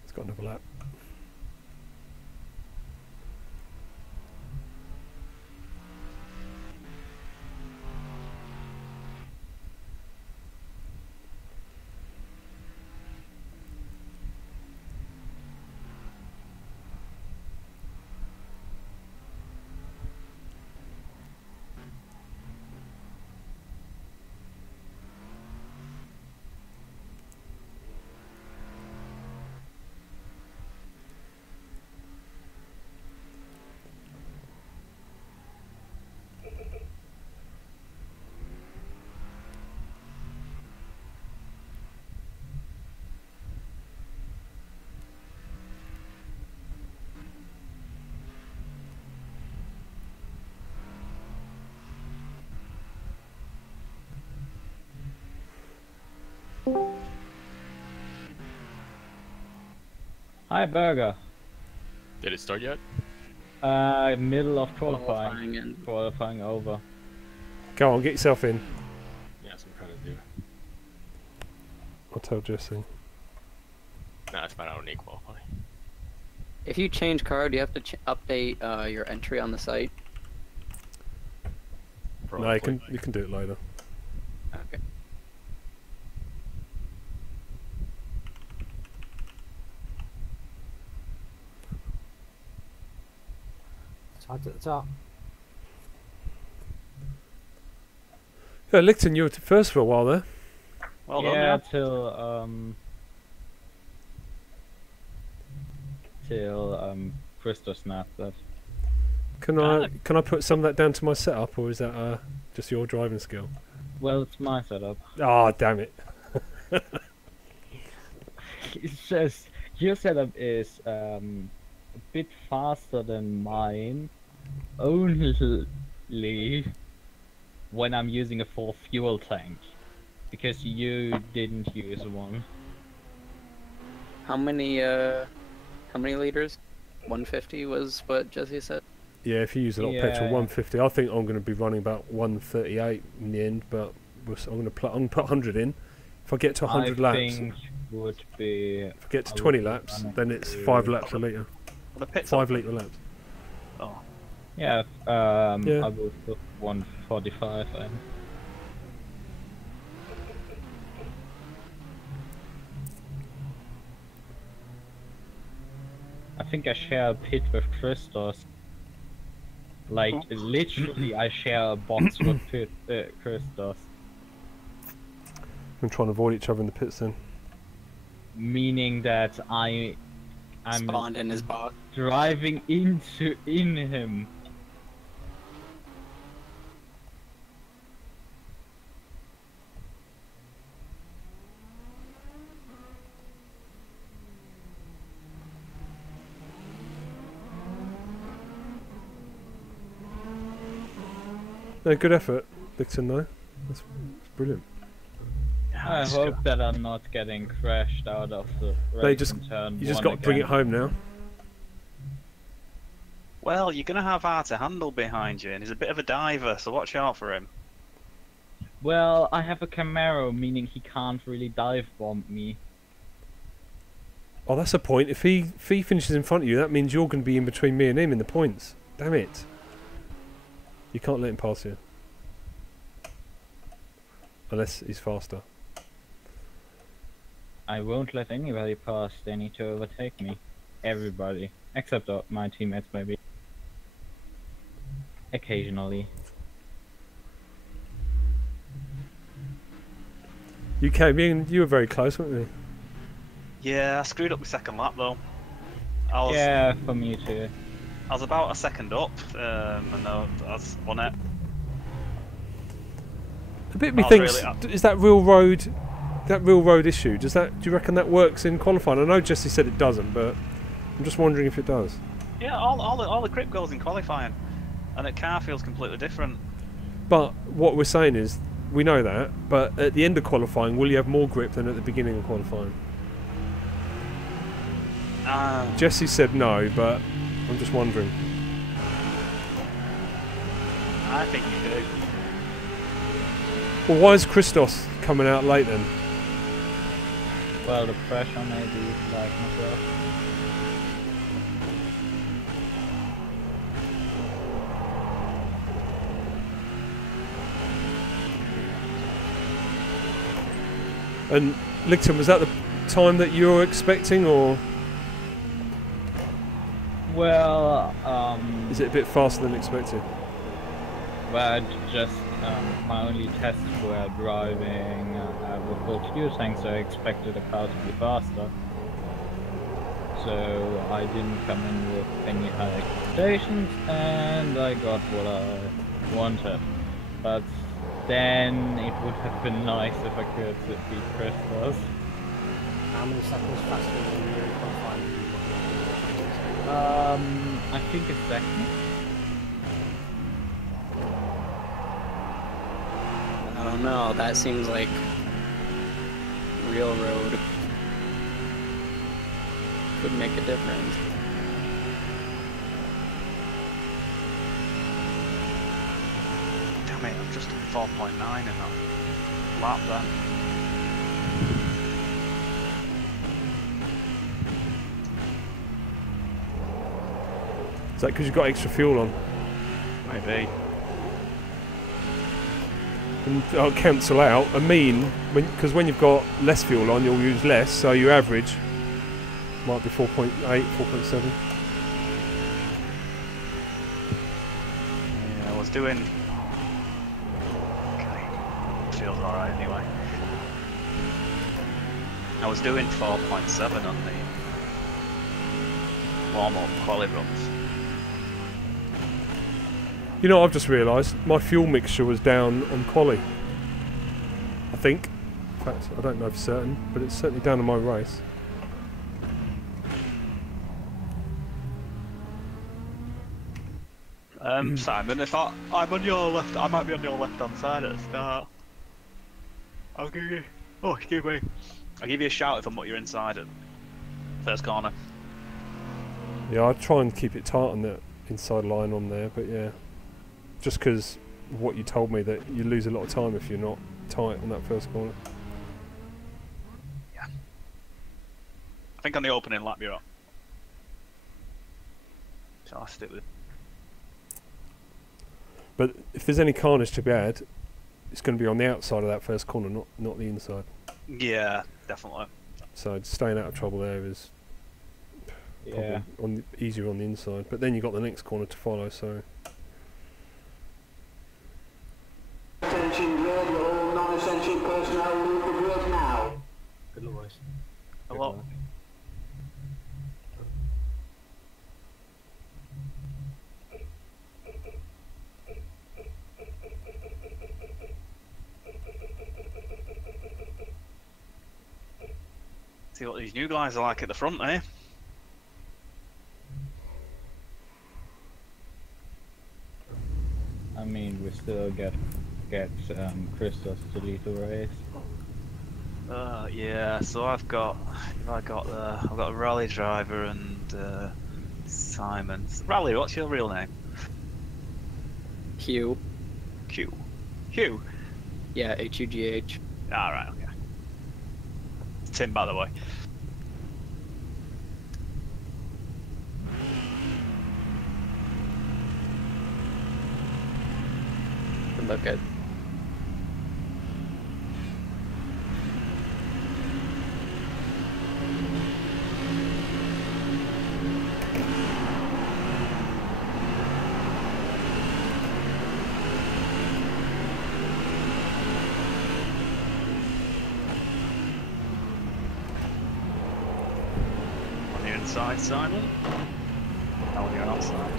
It's got another lap. Hi, Burger. Did it start yet? Middle of qualifying. and Qualifying over. Go on, get yourself in. Yeah, that's what I'm trying to do. I'll tell Jesse. No, it's fine. I don't need qualify. if you change card, you have to update your entry on the site. No, you can do it later. Okay. At the top. Yeah, Licton, you were first for a while there. Well done, yeah, yeah. till Christo snapped that. Can I put some of that down to my setup, or is that just your driving skill? Well, it's my setup. Ah, damn it. It's just your setup is a bit faster than mine, only when I'm using a full fuel tank, because you didn't use one. How many liters? 150 was what Jesse said. Yeah, if you use a lot of petrol, Yeah. 150. I think I'm going to be running about 138 in the end, but I'm going to put 100 in. If I get to 100 I laps, think would be. if I get to I 20 would be laps, running then it's to- 5 laps a litre. The pits 5 litre laps. Oh. Yeah, Yeah. I would put 145 in. I think I share a pit with Christos. Like, literally, I share a box with Christos. I'm trying to avoid each other in the pits then. Meaning that I'm Spawned in his box. driving in him. No, good effort, Licton, though. That's brilliant. I hope that I'm not getting crashed out of the race in turn You just one got to bring it again. home now. Well, you're going to have Art to handle behind you, and he's a bit of a diver, so watch out for him. Well, I have a Camaro, meaning he can't really dive bomb me. Oh, that's a point. If he finishes in front of you, that means you're going to be in between me and him in the points. Damn it. You can't let him pass you. Unless he's faster. I won't let anybody pass. They need to overtake me. Everybody. Except my teammates, maybe. Occasionally. You came in, you were very close, weren't you? Yeah, I screwed up my second lap, though. I was, Yeah, for me too. I was about a second up, and I won it. A bit of me I was thinks, really- is that real road issue? Do you reckon that works in qualifying? I know Jesse said it doesn't, but I'm just wondering if it does. Yeah, all the grip goes in qualifying, and at car feels completely different. But what we're saying is, we know that, but at the end of qualifying, will you have more grip than at the beginning of qualifying? Jesse said no, but I'm just wondering. I think you do. Well, why is Christos coming out late then? Well, the pressure maybe, like myself. And Licton, was that the time that you were expecting, or Well, is it a bit faster than expected? well, just my only tests were driving with full fuel tanks, so I expected the car to be faster. So I didn't come in with any high expectations, and I got what I wanted. But then it would have been nice if I could beat Christos. How many seconds faster than you in qualifying? I think a second. I don't know. That seems like real road could make a difference. Damn it, I'm just at 4.9 in that lap then. Is that because you've got extra fuel on? Maybe. And I'll cancel out a mean, because when you've got less fuel on, you'll use less, so your average might be 4.8, 4.7. was doing. Okay. Feels alright anyway. I was doing 4.7 on the warm-up quali runs. You know, I've just realised my fuel mixture was down on quali. I think. In fact, I don't know for certain, but it's certainly down on my race. Simon, if I'm on your left, I might be on your left-hand side at the start. I'll give you. Oh, excuse me. I'll give you a shout if I'm at your inside at first corner. Yeah, I'd try and keep it tight on the inside line on there, but yeah. Just because what you told me, that you lose a lot of time if you're not tight on that first corner. Yeah. I think on the opening lap you're up. So I'll stick with. But if there's any carnage to be had, it's going to be on the outside of that first corner, not the inside. Yeah, definitely. So staying out of trouble there is probably easier on the inside. But then you've got the next corner to follow, so... Attention, red, all non-essential personnel leave the grid now. Good luck, boys. Hello. See what these new guys are like at the front, eh? I mean, we still get Christos to lead the race. Yeah. So I've got a rally driver and Simon. Rally, what's your real name? Hugh. Q. Hugh. Yeah, Hugh. Ah, right. Okay. Tim, by the way. Good luck, Ed. On your inside, Simon. Oh, on your outside.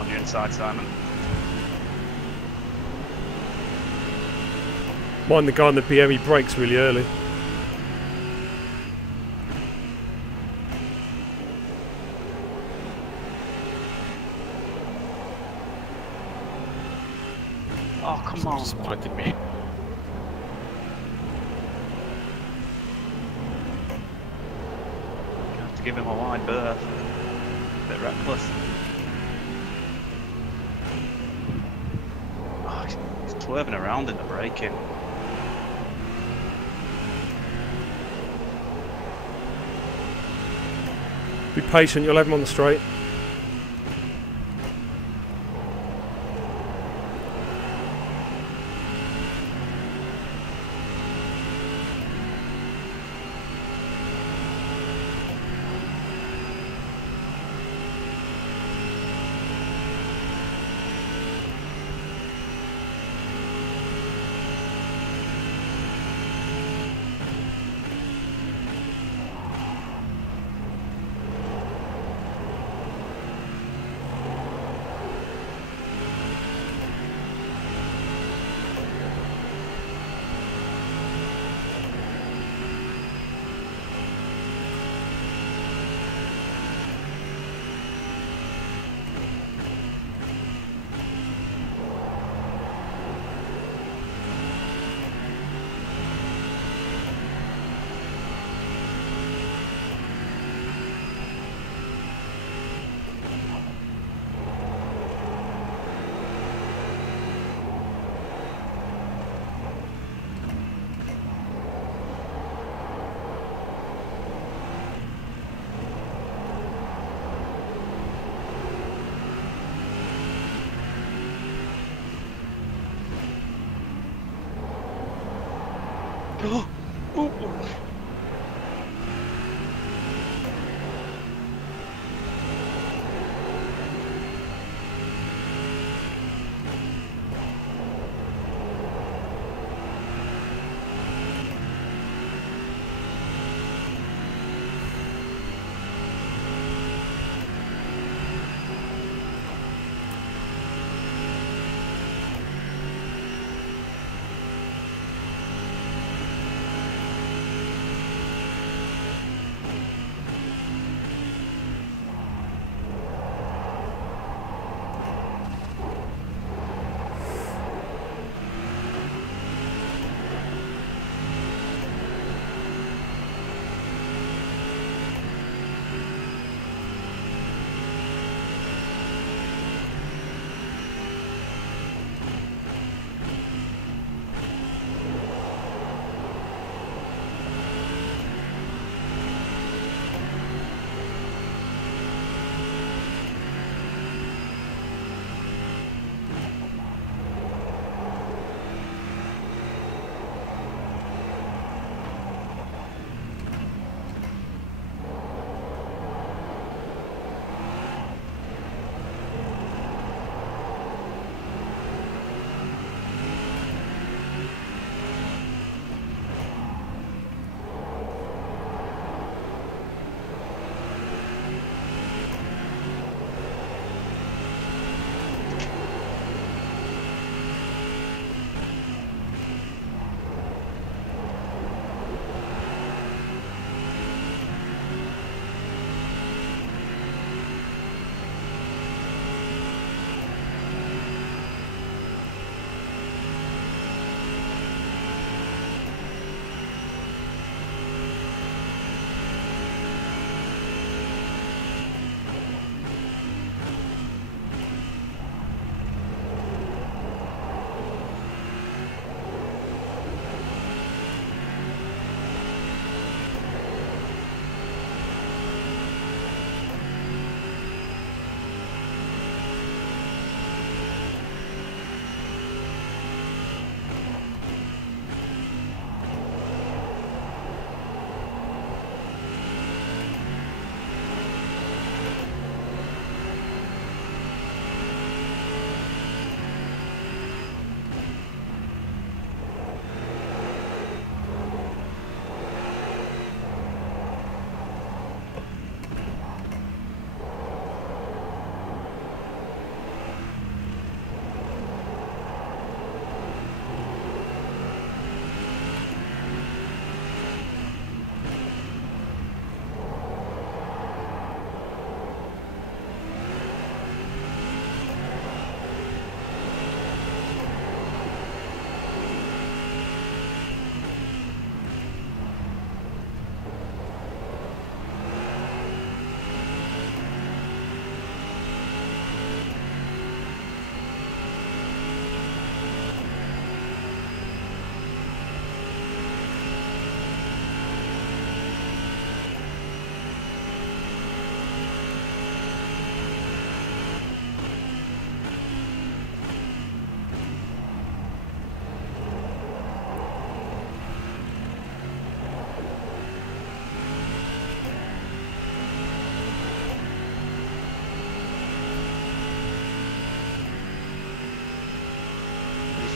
On your inside, Simon. Mind the guy on the BM, he brakes really early. Oh, come on. Spotted me. You have to give him a wide berth. A bit reckless. Oh, he's swerving around in the braking. Be patient, you'll have him on the straight.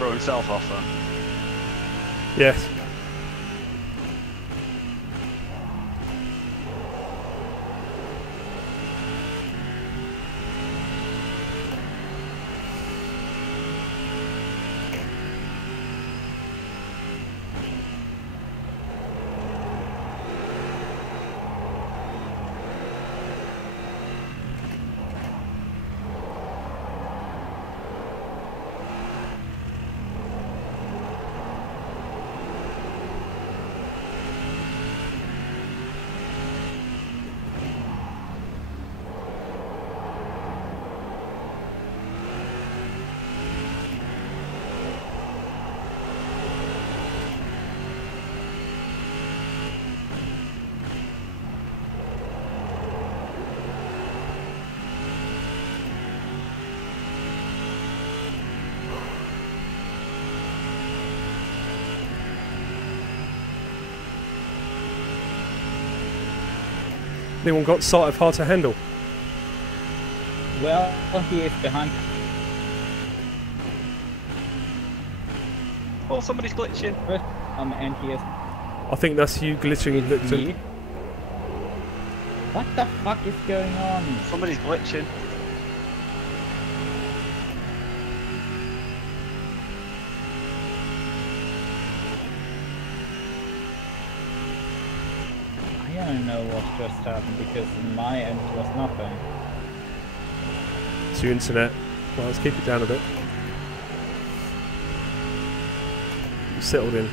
throw himself off then? Yes. Anyone got sight of hard to handle? Well, he is behind. Oh, somebody's glitching. And he is. I think that's you glitching, It's Lipton. me. What the fuck is going on? Somebody's glitching. I don't know what just happened because in my end was nothing. It's your internet. Well, let's keep it down a bit. Settled in.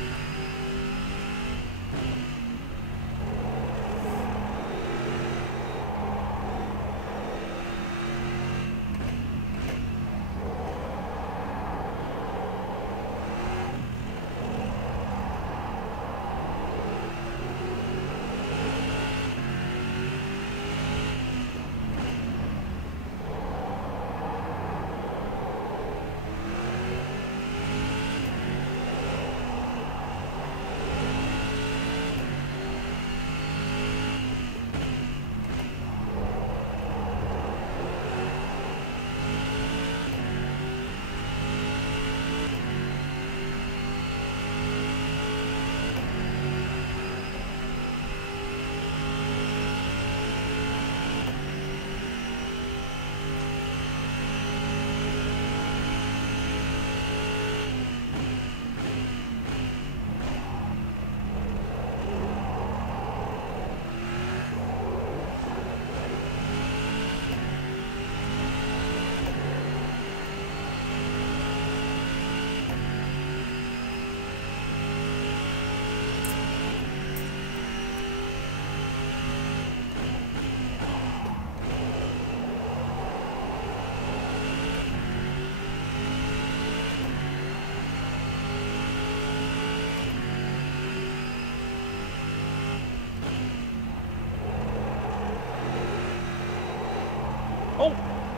Oh!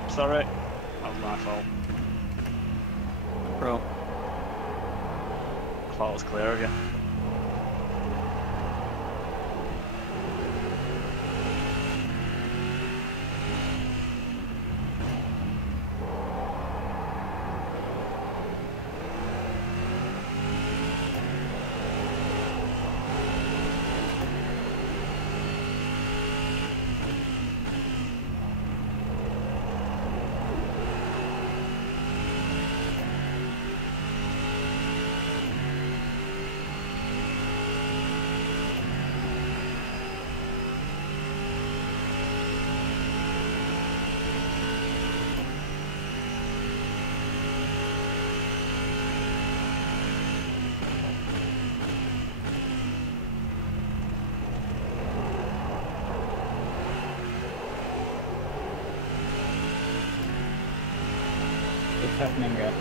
Sorry. That was my fault. Bro. I thought it was clear of you. It's happening, guys.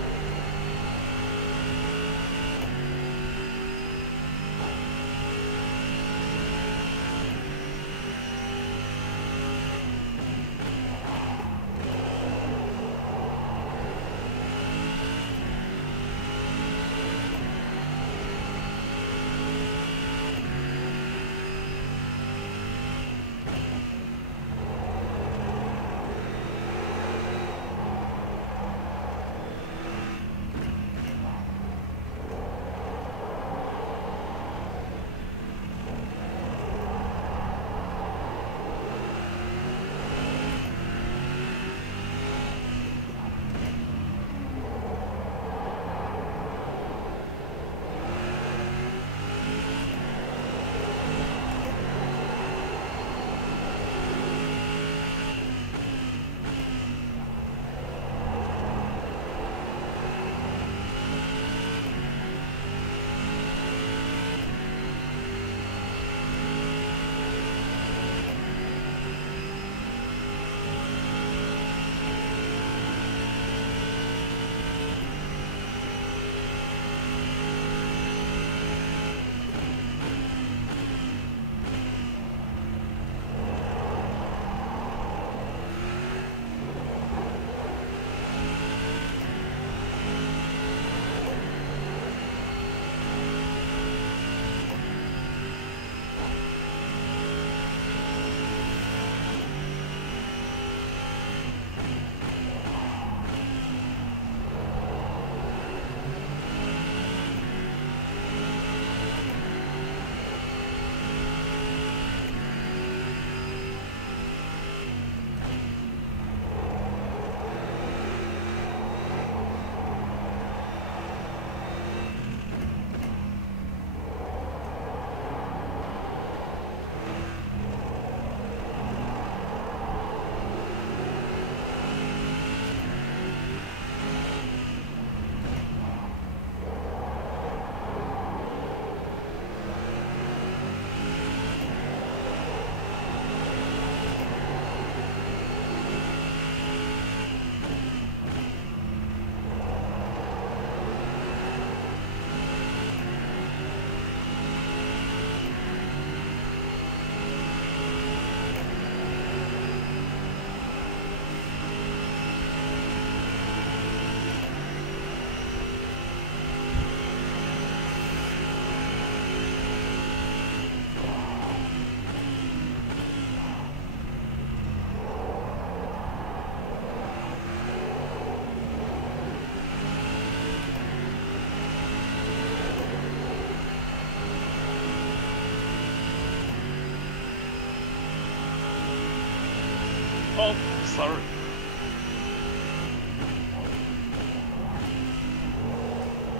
Oh, sorry.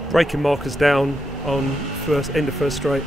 Braking markers down on end of first straight.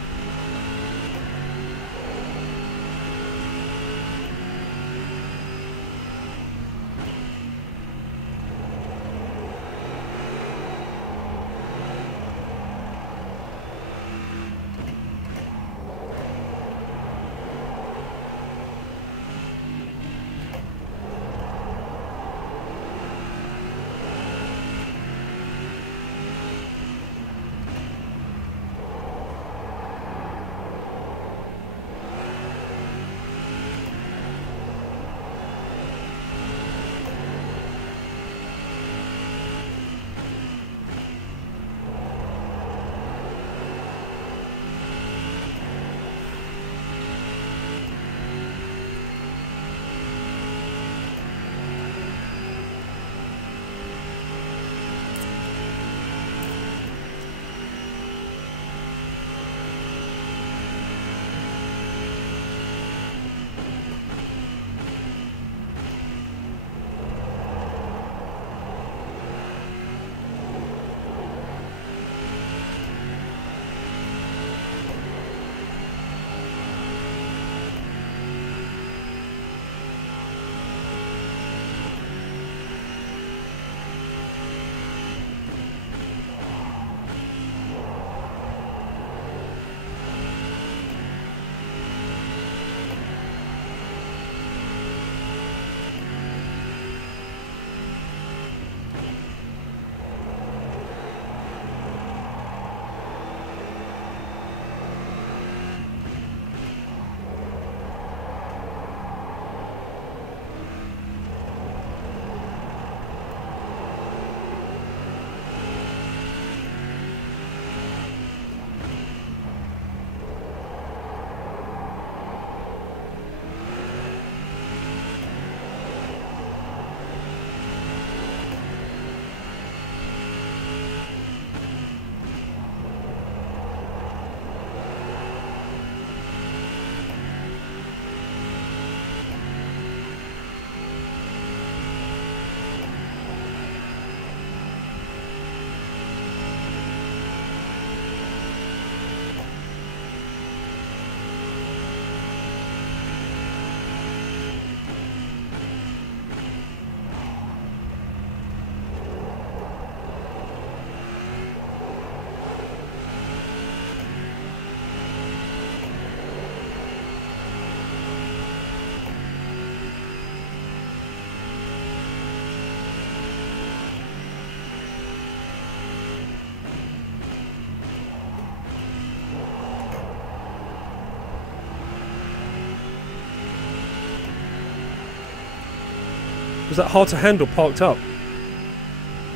Was that hard to handle parked up?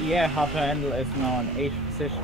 Yeah, hard to handle is now in 8th position.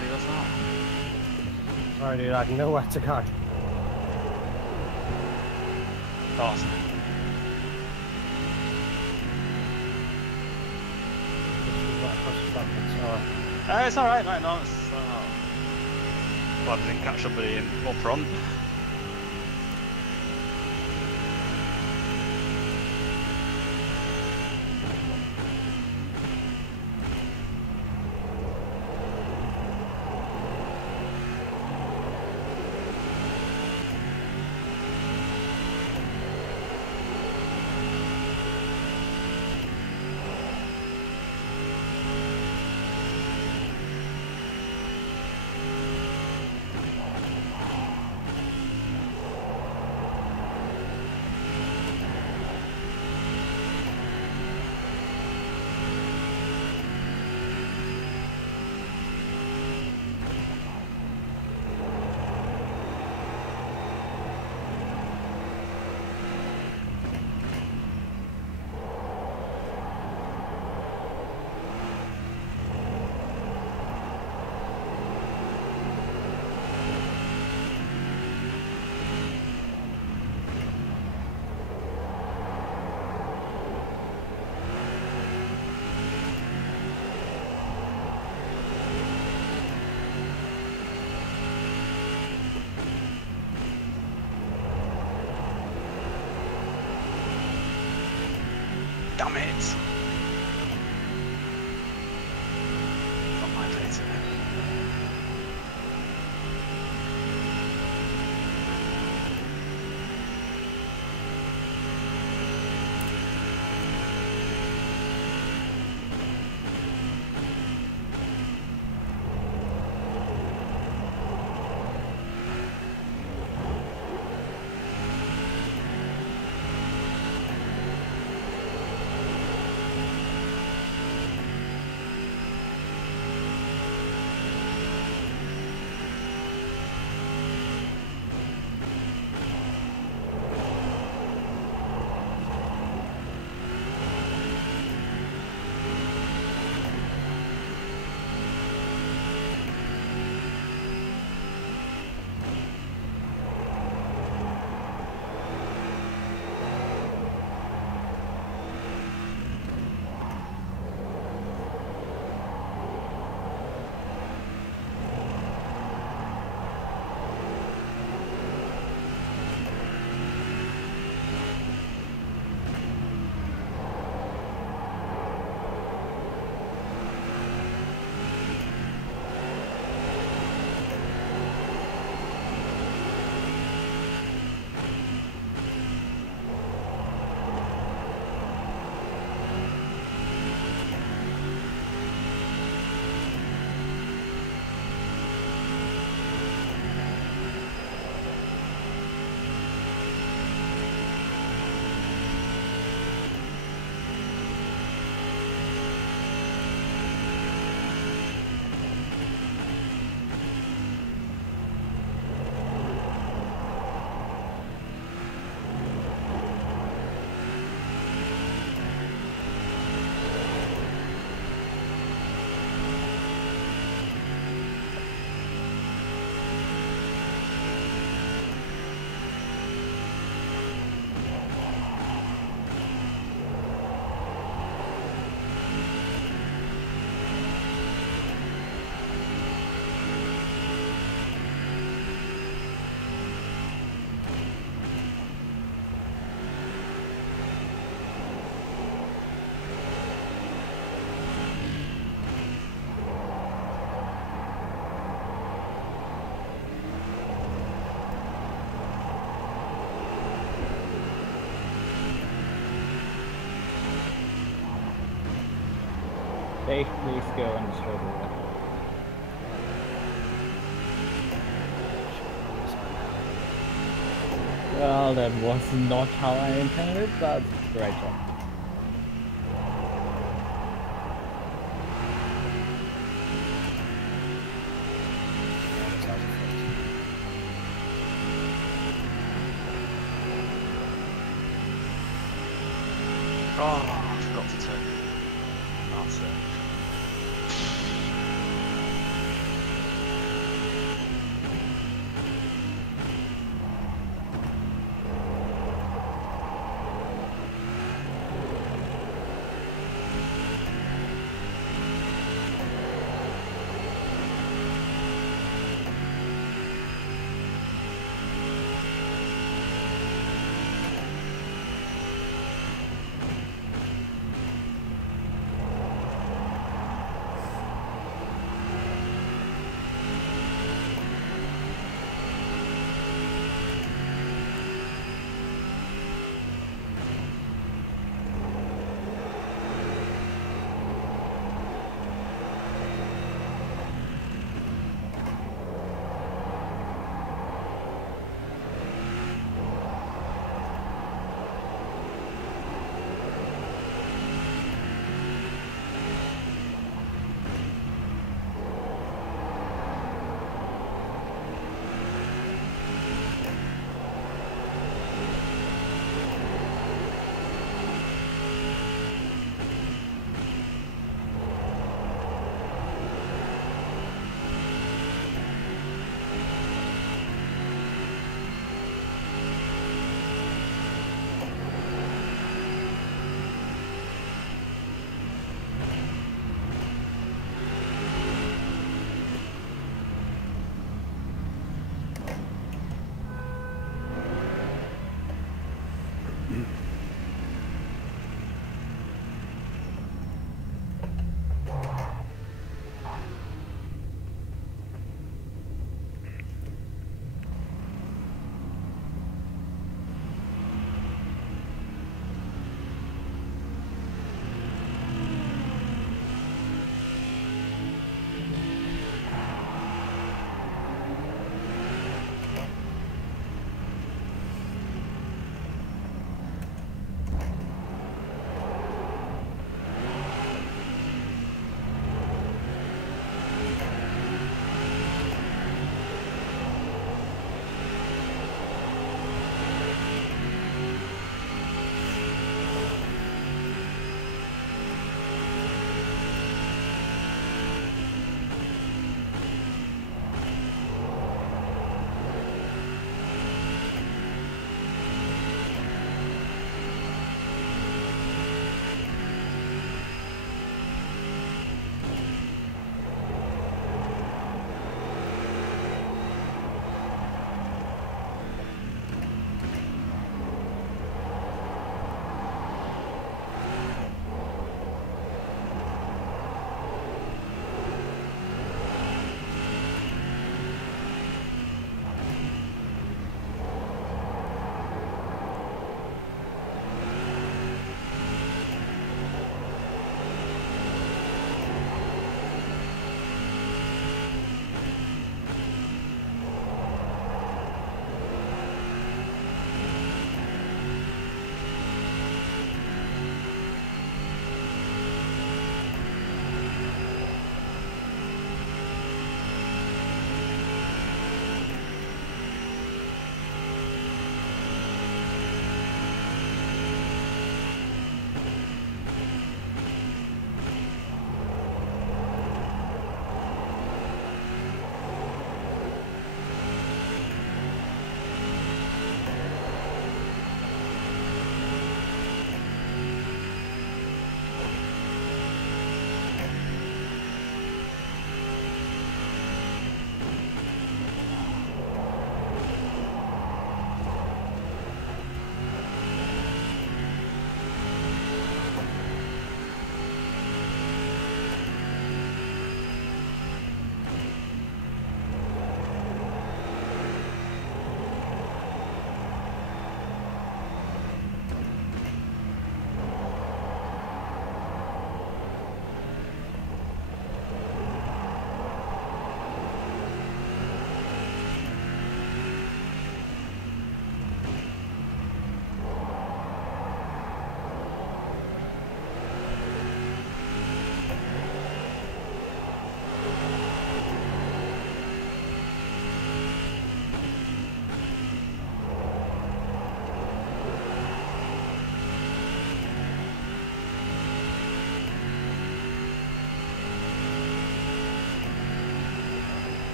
bloody was that? Sorry, dude, I know where to go. Awesome. It's alright, no, it's glad I didn't catch somebody up front. Damn it! Not my data. Dave, please go on the straight away. Well, that was not how I intended, but great job. Oh, I forgot to turn it. That's it.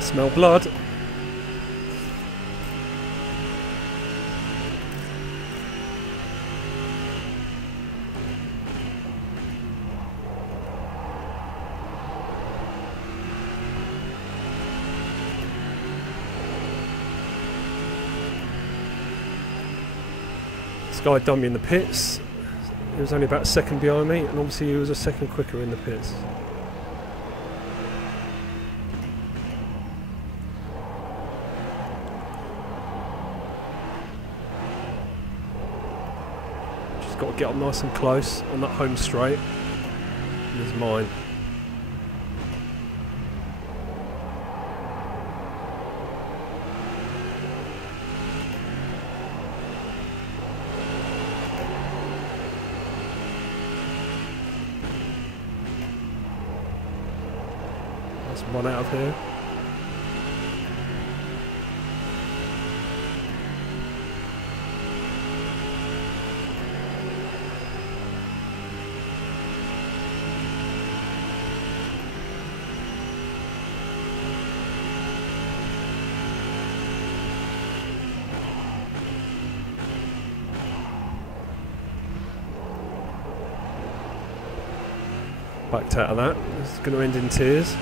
I smell blood. This guy done me in the pits. He was only about a second behind me, and obviously he was a second quicker in the pits. Just got to get up nice and close on that home straight. There's mine. Let's run out of here. Backed out of that. It's going to end in tears.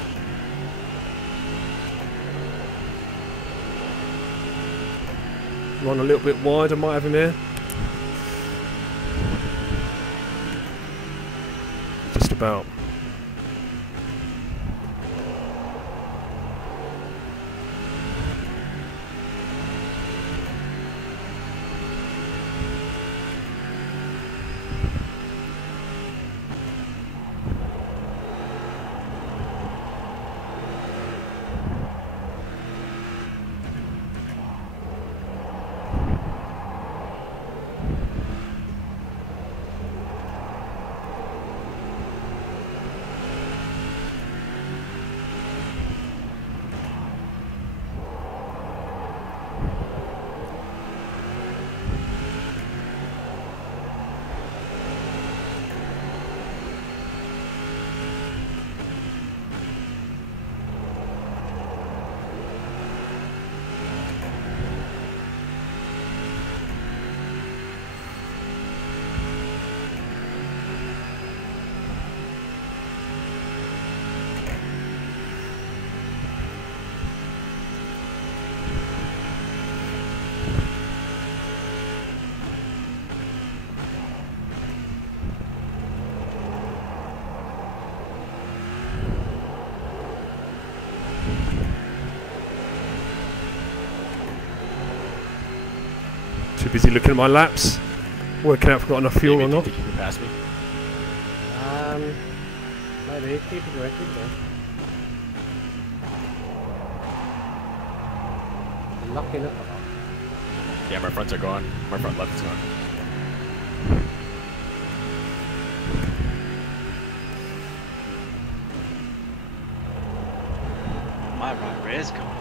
Run a little bit wide, I might have him here. Just about. Too busy looking at my laps, working out if I've got enough fuel or not. You can pass me. Maybe keep it directed there. Locking up a lot. Yeah, my fronts are gone. My front left is gone. My right rear is gone.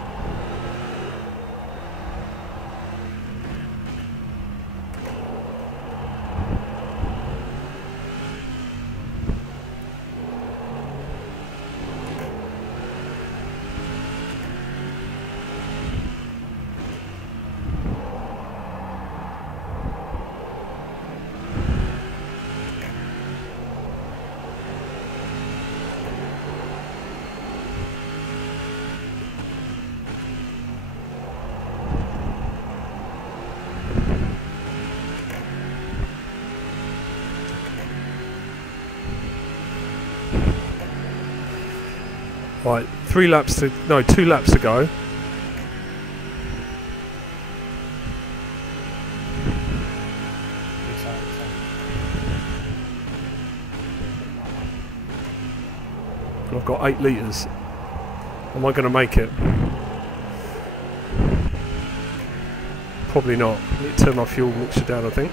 Right, 2 laps to go. I've got 8 litres. Am I going to make it? Probably not. I need to turn my fuel mixture down, I think.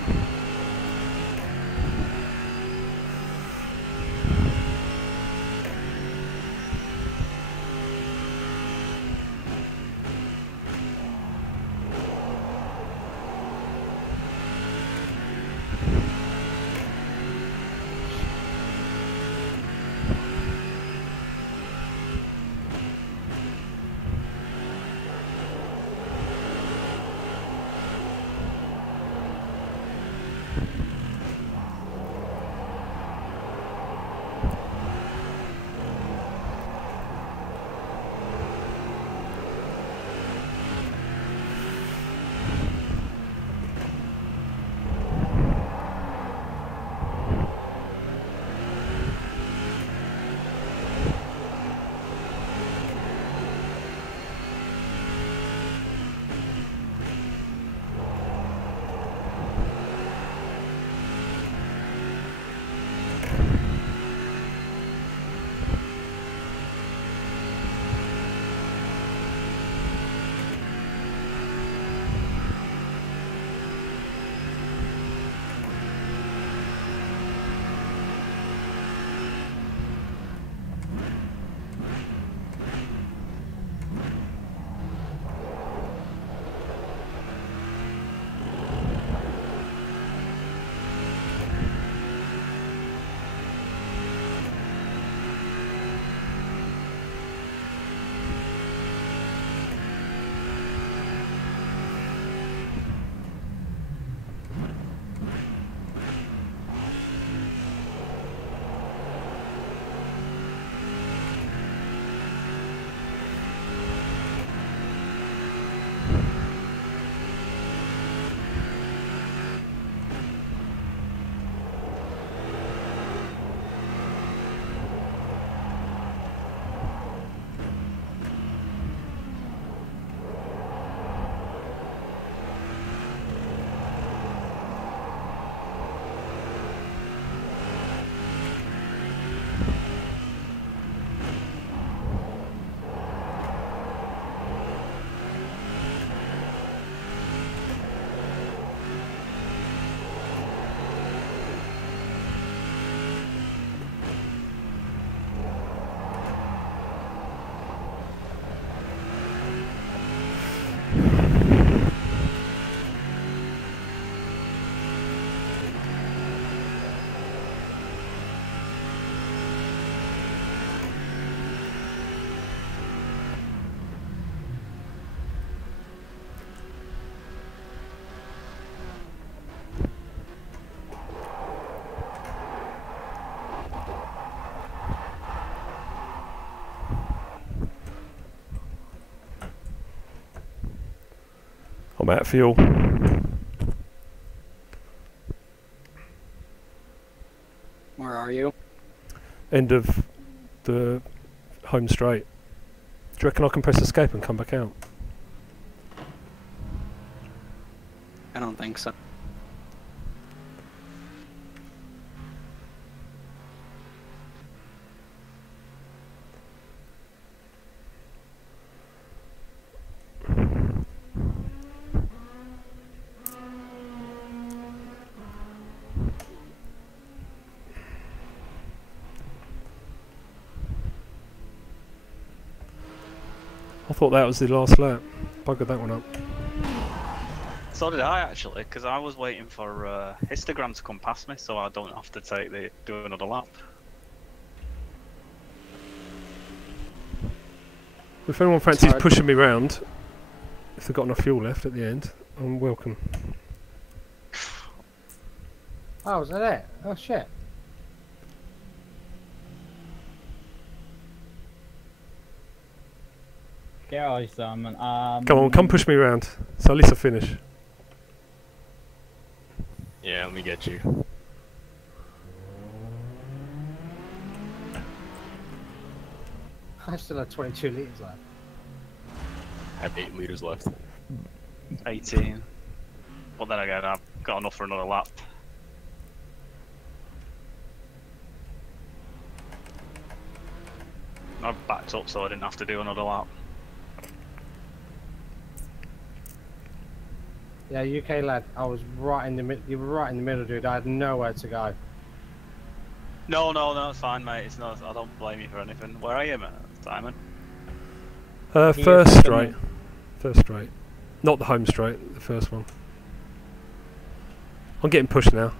I'm out of fuel. Where are you? End of the home straight. Do you reckon I can press escape and come back out? I don't think so. I thought that was the last lap. Buggered that one up. So did I actually, because I was waiting for histogram to come past me, so I don't have to do another lap. If anyone fancies pushing me round, if they've got enough fuel left at the end, I'm welcome. Oh, is that it? Oh shit. Garage, Simon. Come on, come push me round. So at least I finish. Yeah, let me get you. I still have 22 litres left. I have 8 liters left. 18. But then again, I've got enough for another lap. I've backed up so I didn't have to do another lap. Yeah, UK lad, I was right in the middle. You were right in the middle, dude. I had nowhere to go. No, it's fine, mate. It's not. I don't blame you for anything. Where are you, mate, Simon? First straight. First straight. Not the home straight, the first one. I'm getting pushed now.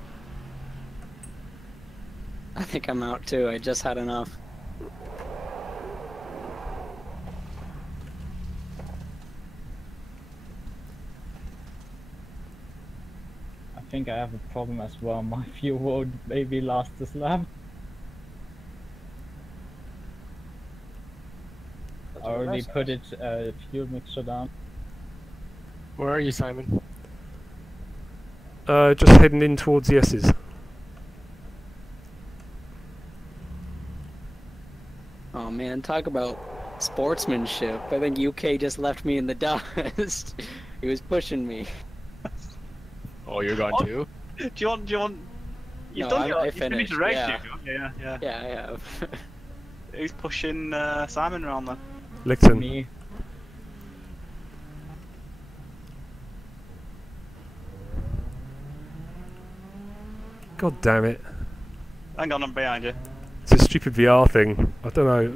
I think I'm out too. I just had enough. I think I have a problem as well. My fuel won't maybe last this lap. I already put it fuel mixture down. Where are you, Simon? Just heading in towards the S's. Oh man, talk about sportsmanship. I think UK just left me in the dust. He was pushing me. Oh, you're gone too? Do you want? You've No, done I you finished the race, yeah. yeah. Yeah, I have. Who's pushing Simon around then? Licton. Me. God damn it. Hang on, I'm behind you. It's a stupid VR thing. I don't know.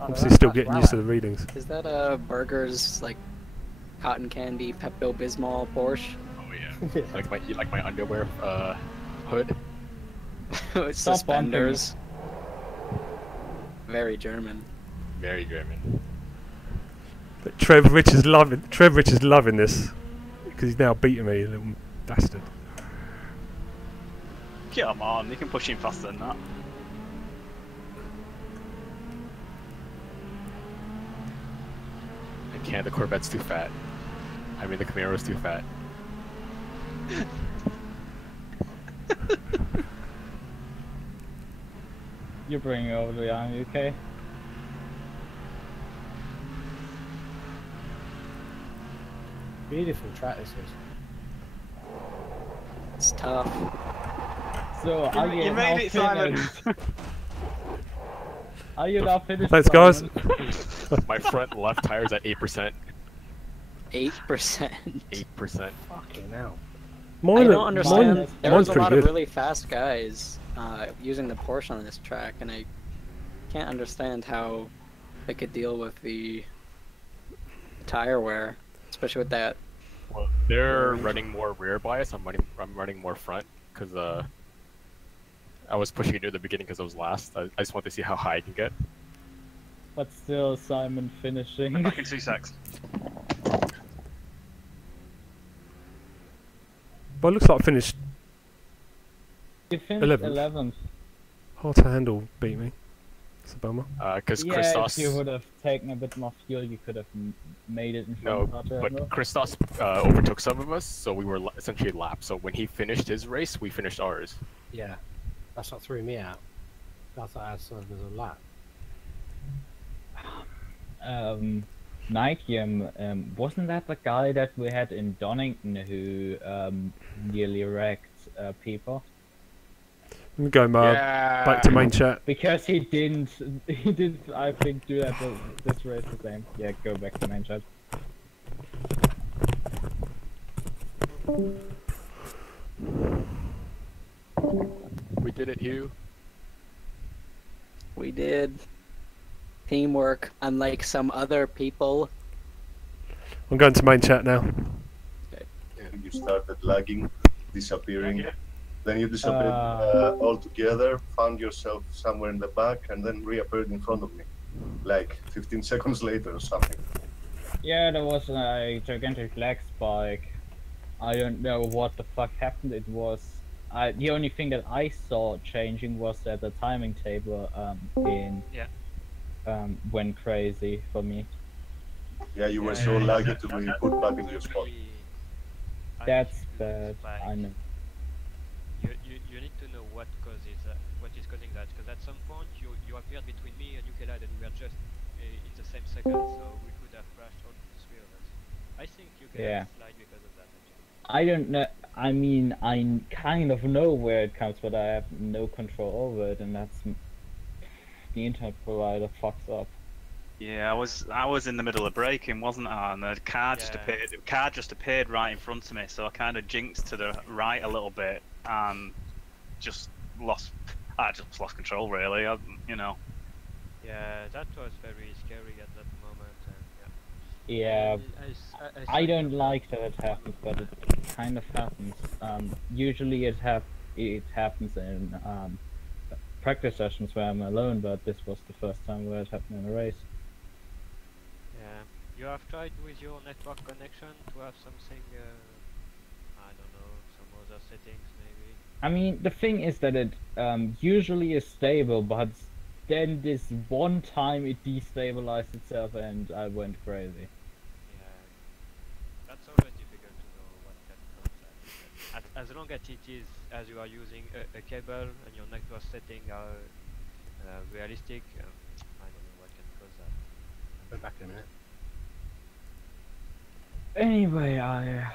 Obviously still getting used to the readings. Is that Burger's like cotton candy Pepto Bismol Porsche? Oh yeah. like my underwear hood. With suspenders. Very German. Very German. But Trev Rich is loving this because he's now beating me, little bastard. Come on, you can push him faster than that. I can't. The Corvette's too fat. I mean, the Camaro's too fat. You're bringing over the UK. Beautiful track this is. It's tough. So, are you, You made it, Simon. Are you now finished? Thanks, guys. Simon? My front left tire's at 8%. 8%. 8%. Fucking hell. I don't understand. There was mine's a pretty lot good. of really fast guys using the Porsche on this track, and I can't understand how they could deal with the tire wear, especially with that. Well, they're running more rear bias. I'm running more front because I was pushing it near the beginning because I was last. I just want to see how high I can get. But still, Simon finishing. Back in 2 secs. But it looks like I finished You finished 11th. 11th. hard to handle, beat me. It's a bummer. Because Yeah, Christos. if you would have taken a bit more fuel, you could have made it in No, front of but Christos overtook some of us, so we were essentially lapped. So when he finished his race, we finished ours. Yeah. That's what threw me out. I thought I saw there was a lap. Nikeum, wasn't that the guy that we had in Donington who nearly wrecked people? Let me go back to main chat. Because he didn't, I think, do that this race the same. Yeah, go back to main chat. We did it, Hugh. We did. Teamwork, unlike some other people. I'm going to main chat now. You started lagging, disappearing. Then you disappeared altogether, found yourself somewhere in the back, and then reappeared in front of me, like 15 seconds later or something. Yeah, there was a gigantic lag spike. I don't know what the fuck happened. It was the only thing that I saw changing was that the timing table went crazy for me. Yeah, you were so laggy to be put back into your spot. That's bad. I know. You need to know what is causing that, because at some point you appeared between me and Ukelad and we were just in the same second, so we could have crashed all the three of us. I think you can slide because of that. Actually. I don't know. I mean, I kind of know where it comes, but I have no control over it, and that's the internet provider fucks up. Yeah, I was in the middle of braking, wasn't I? And the car just appeared. The car just appeared right in front of me, so I kind of jinxed to the right a little bit and just lost. I just lost control, really. You know. Yeah, that was very scary at that moment. And, yeah. I don't like that it happens, but it kind of happens. Usually it happens in practice sessions where I'm alone, but this was the first time where it happened in a race. Yeah, you have tried with your network connection to have something I don't know, some other settings maybe. I mean, the thing is that it usually is stable, but then this one time it destabilized itself and I went crazy. Yeah, that's always difficult to know what can cause that. As long as it is, as you are using a cable and your network setting are realistic, I don't know what can cause that. I'll be back in a minute. Anyway, I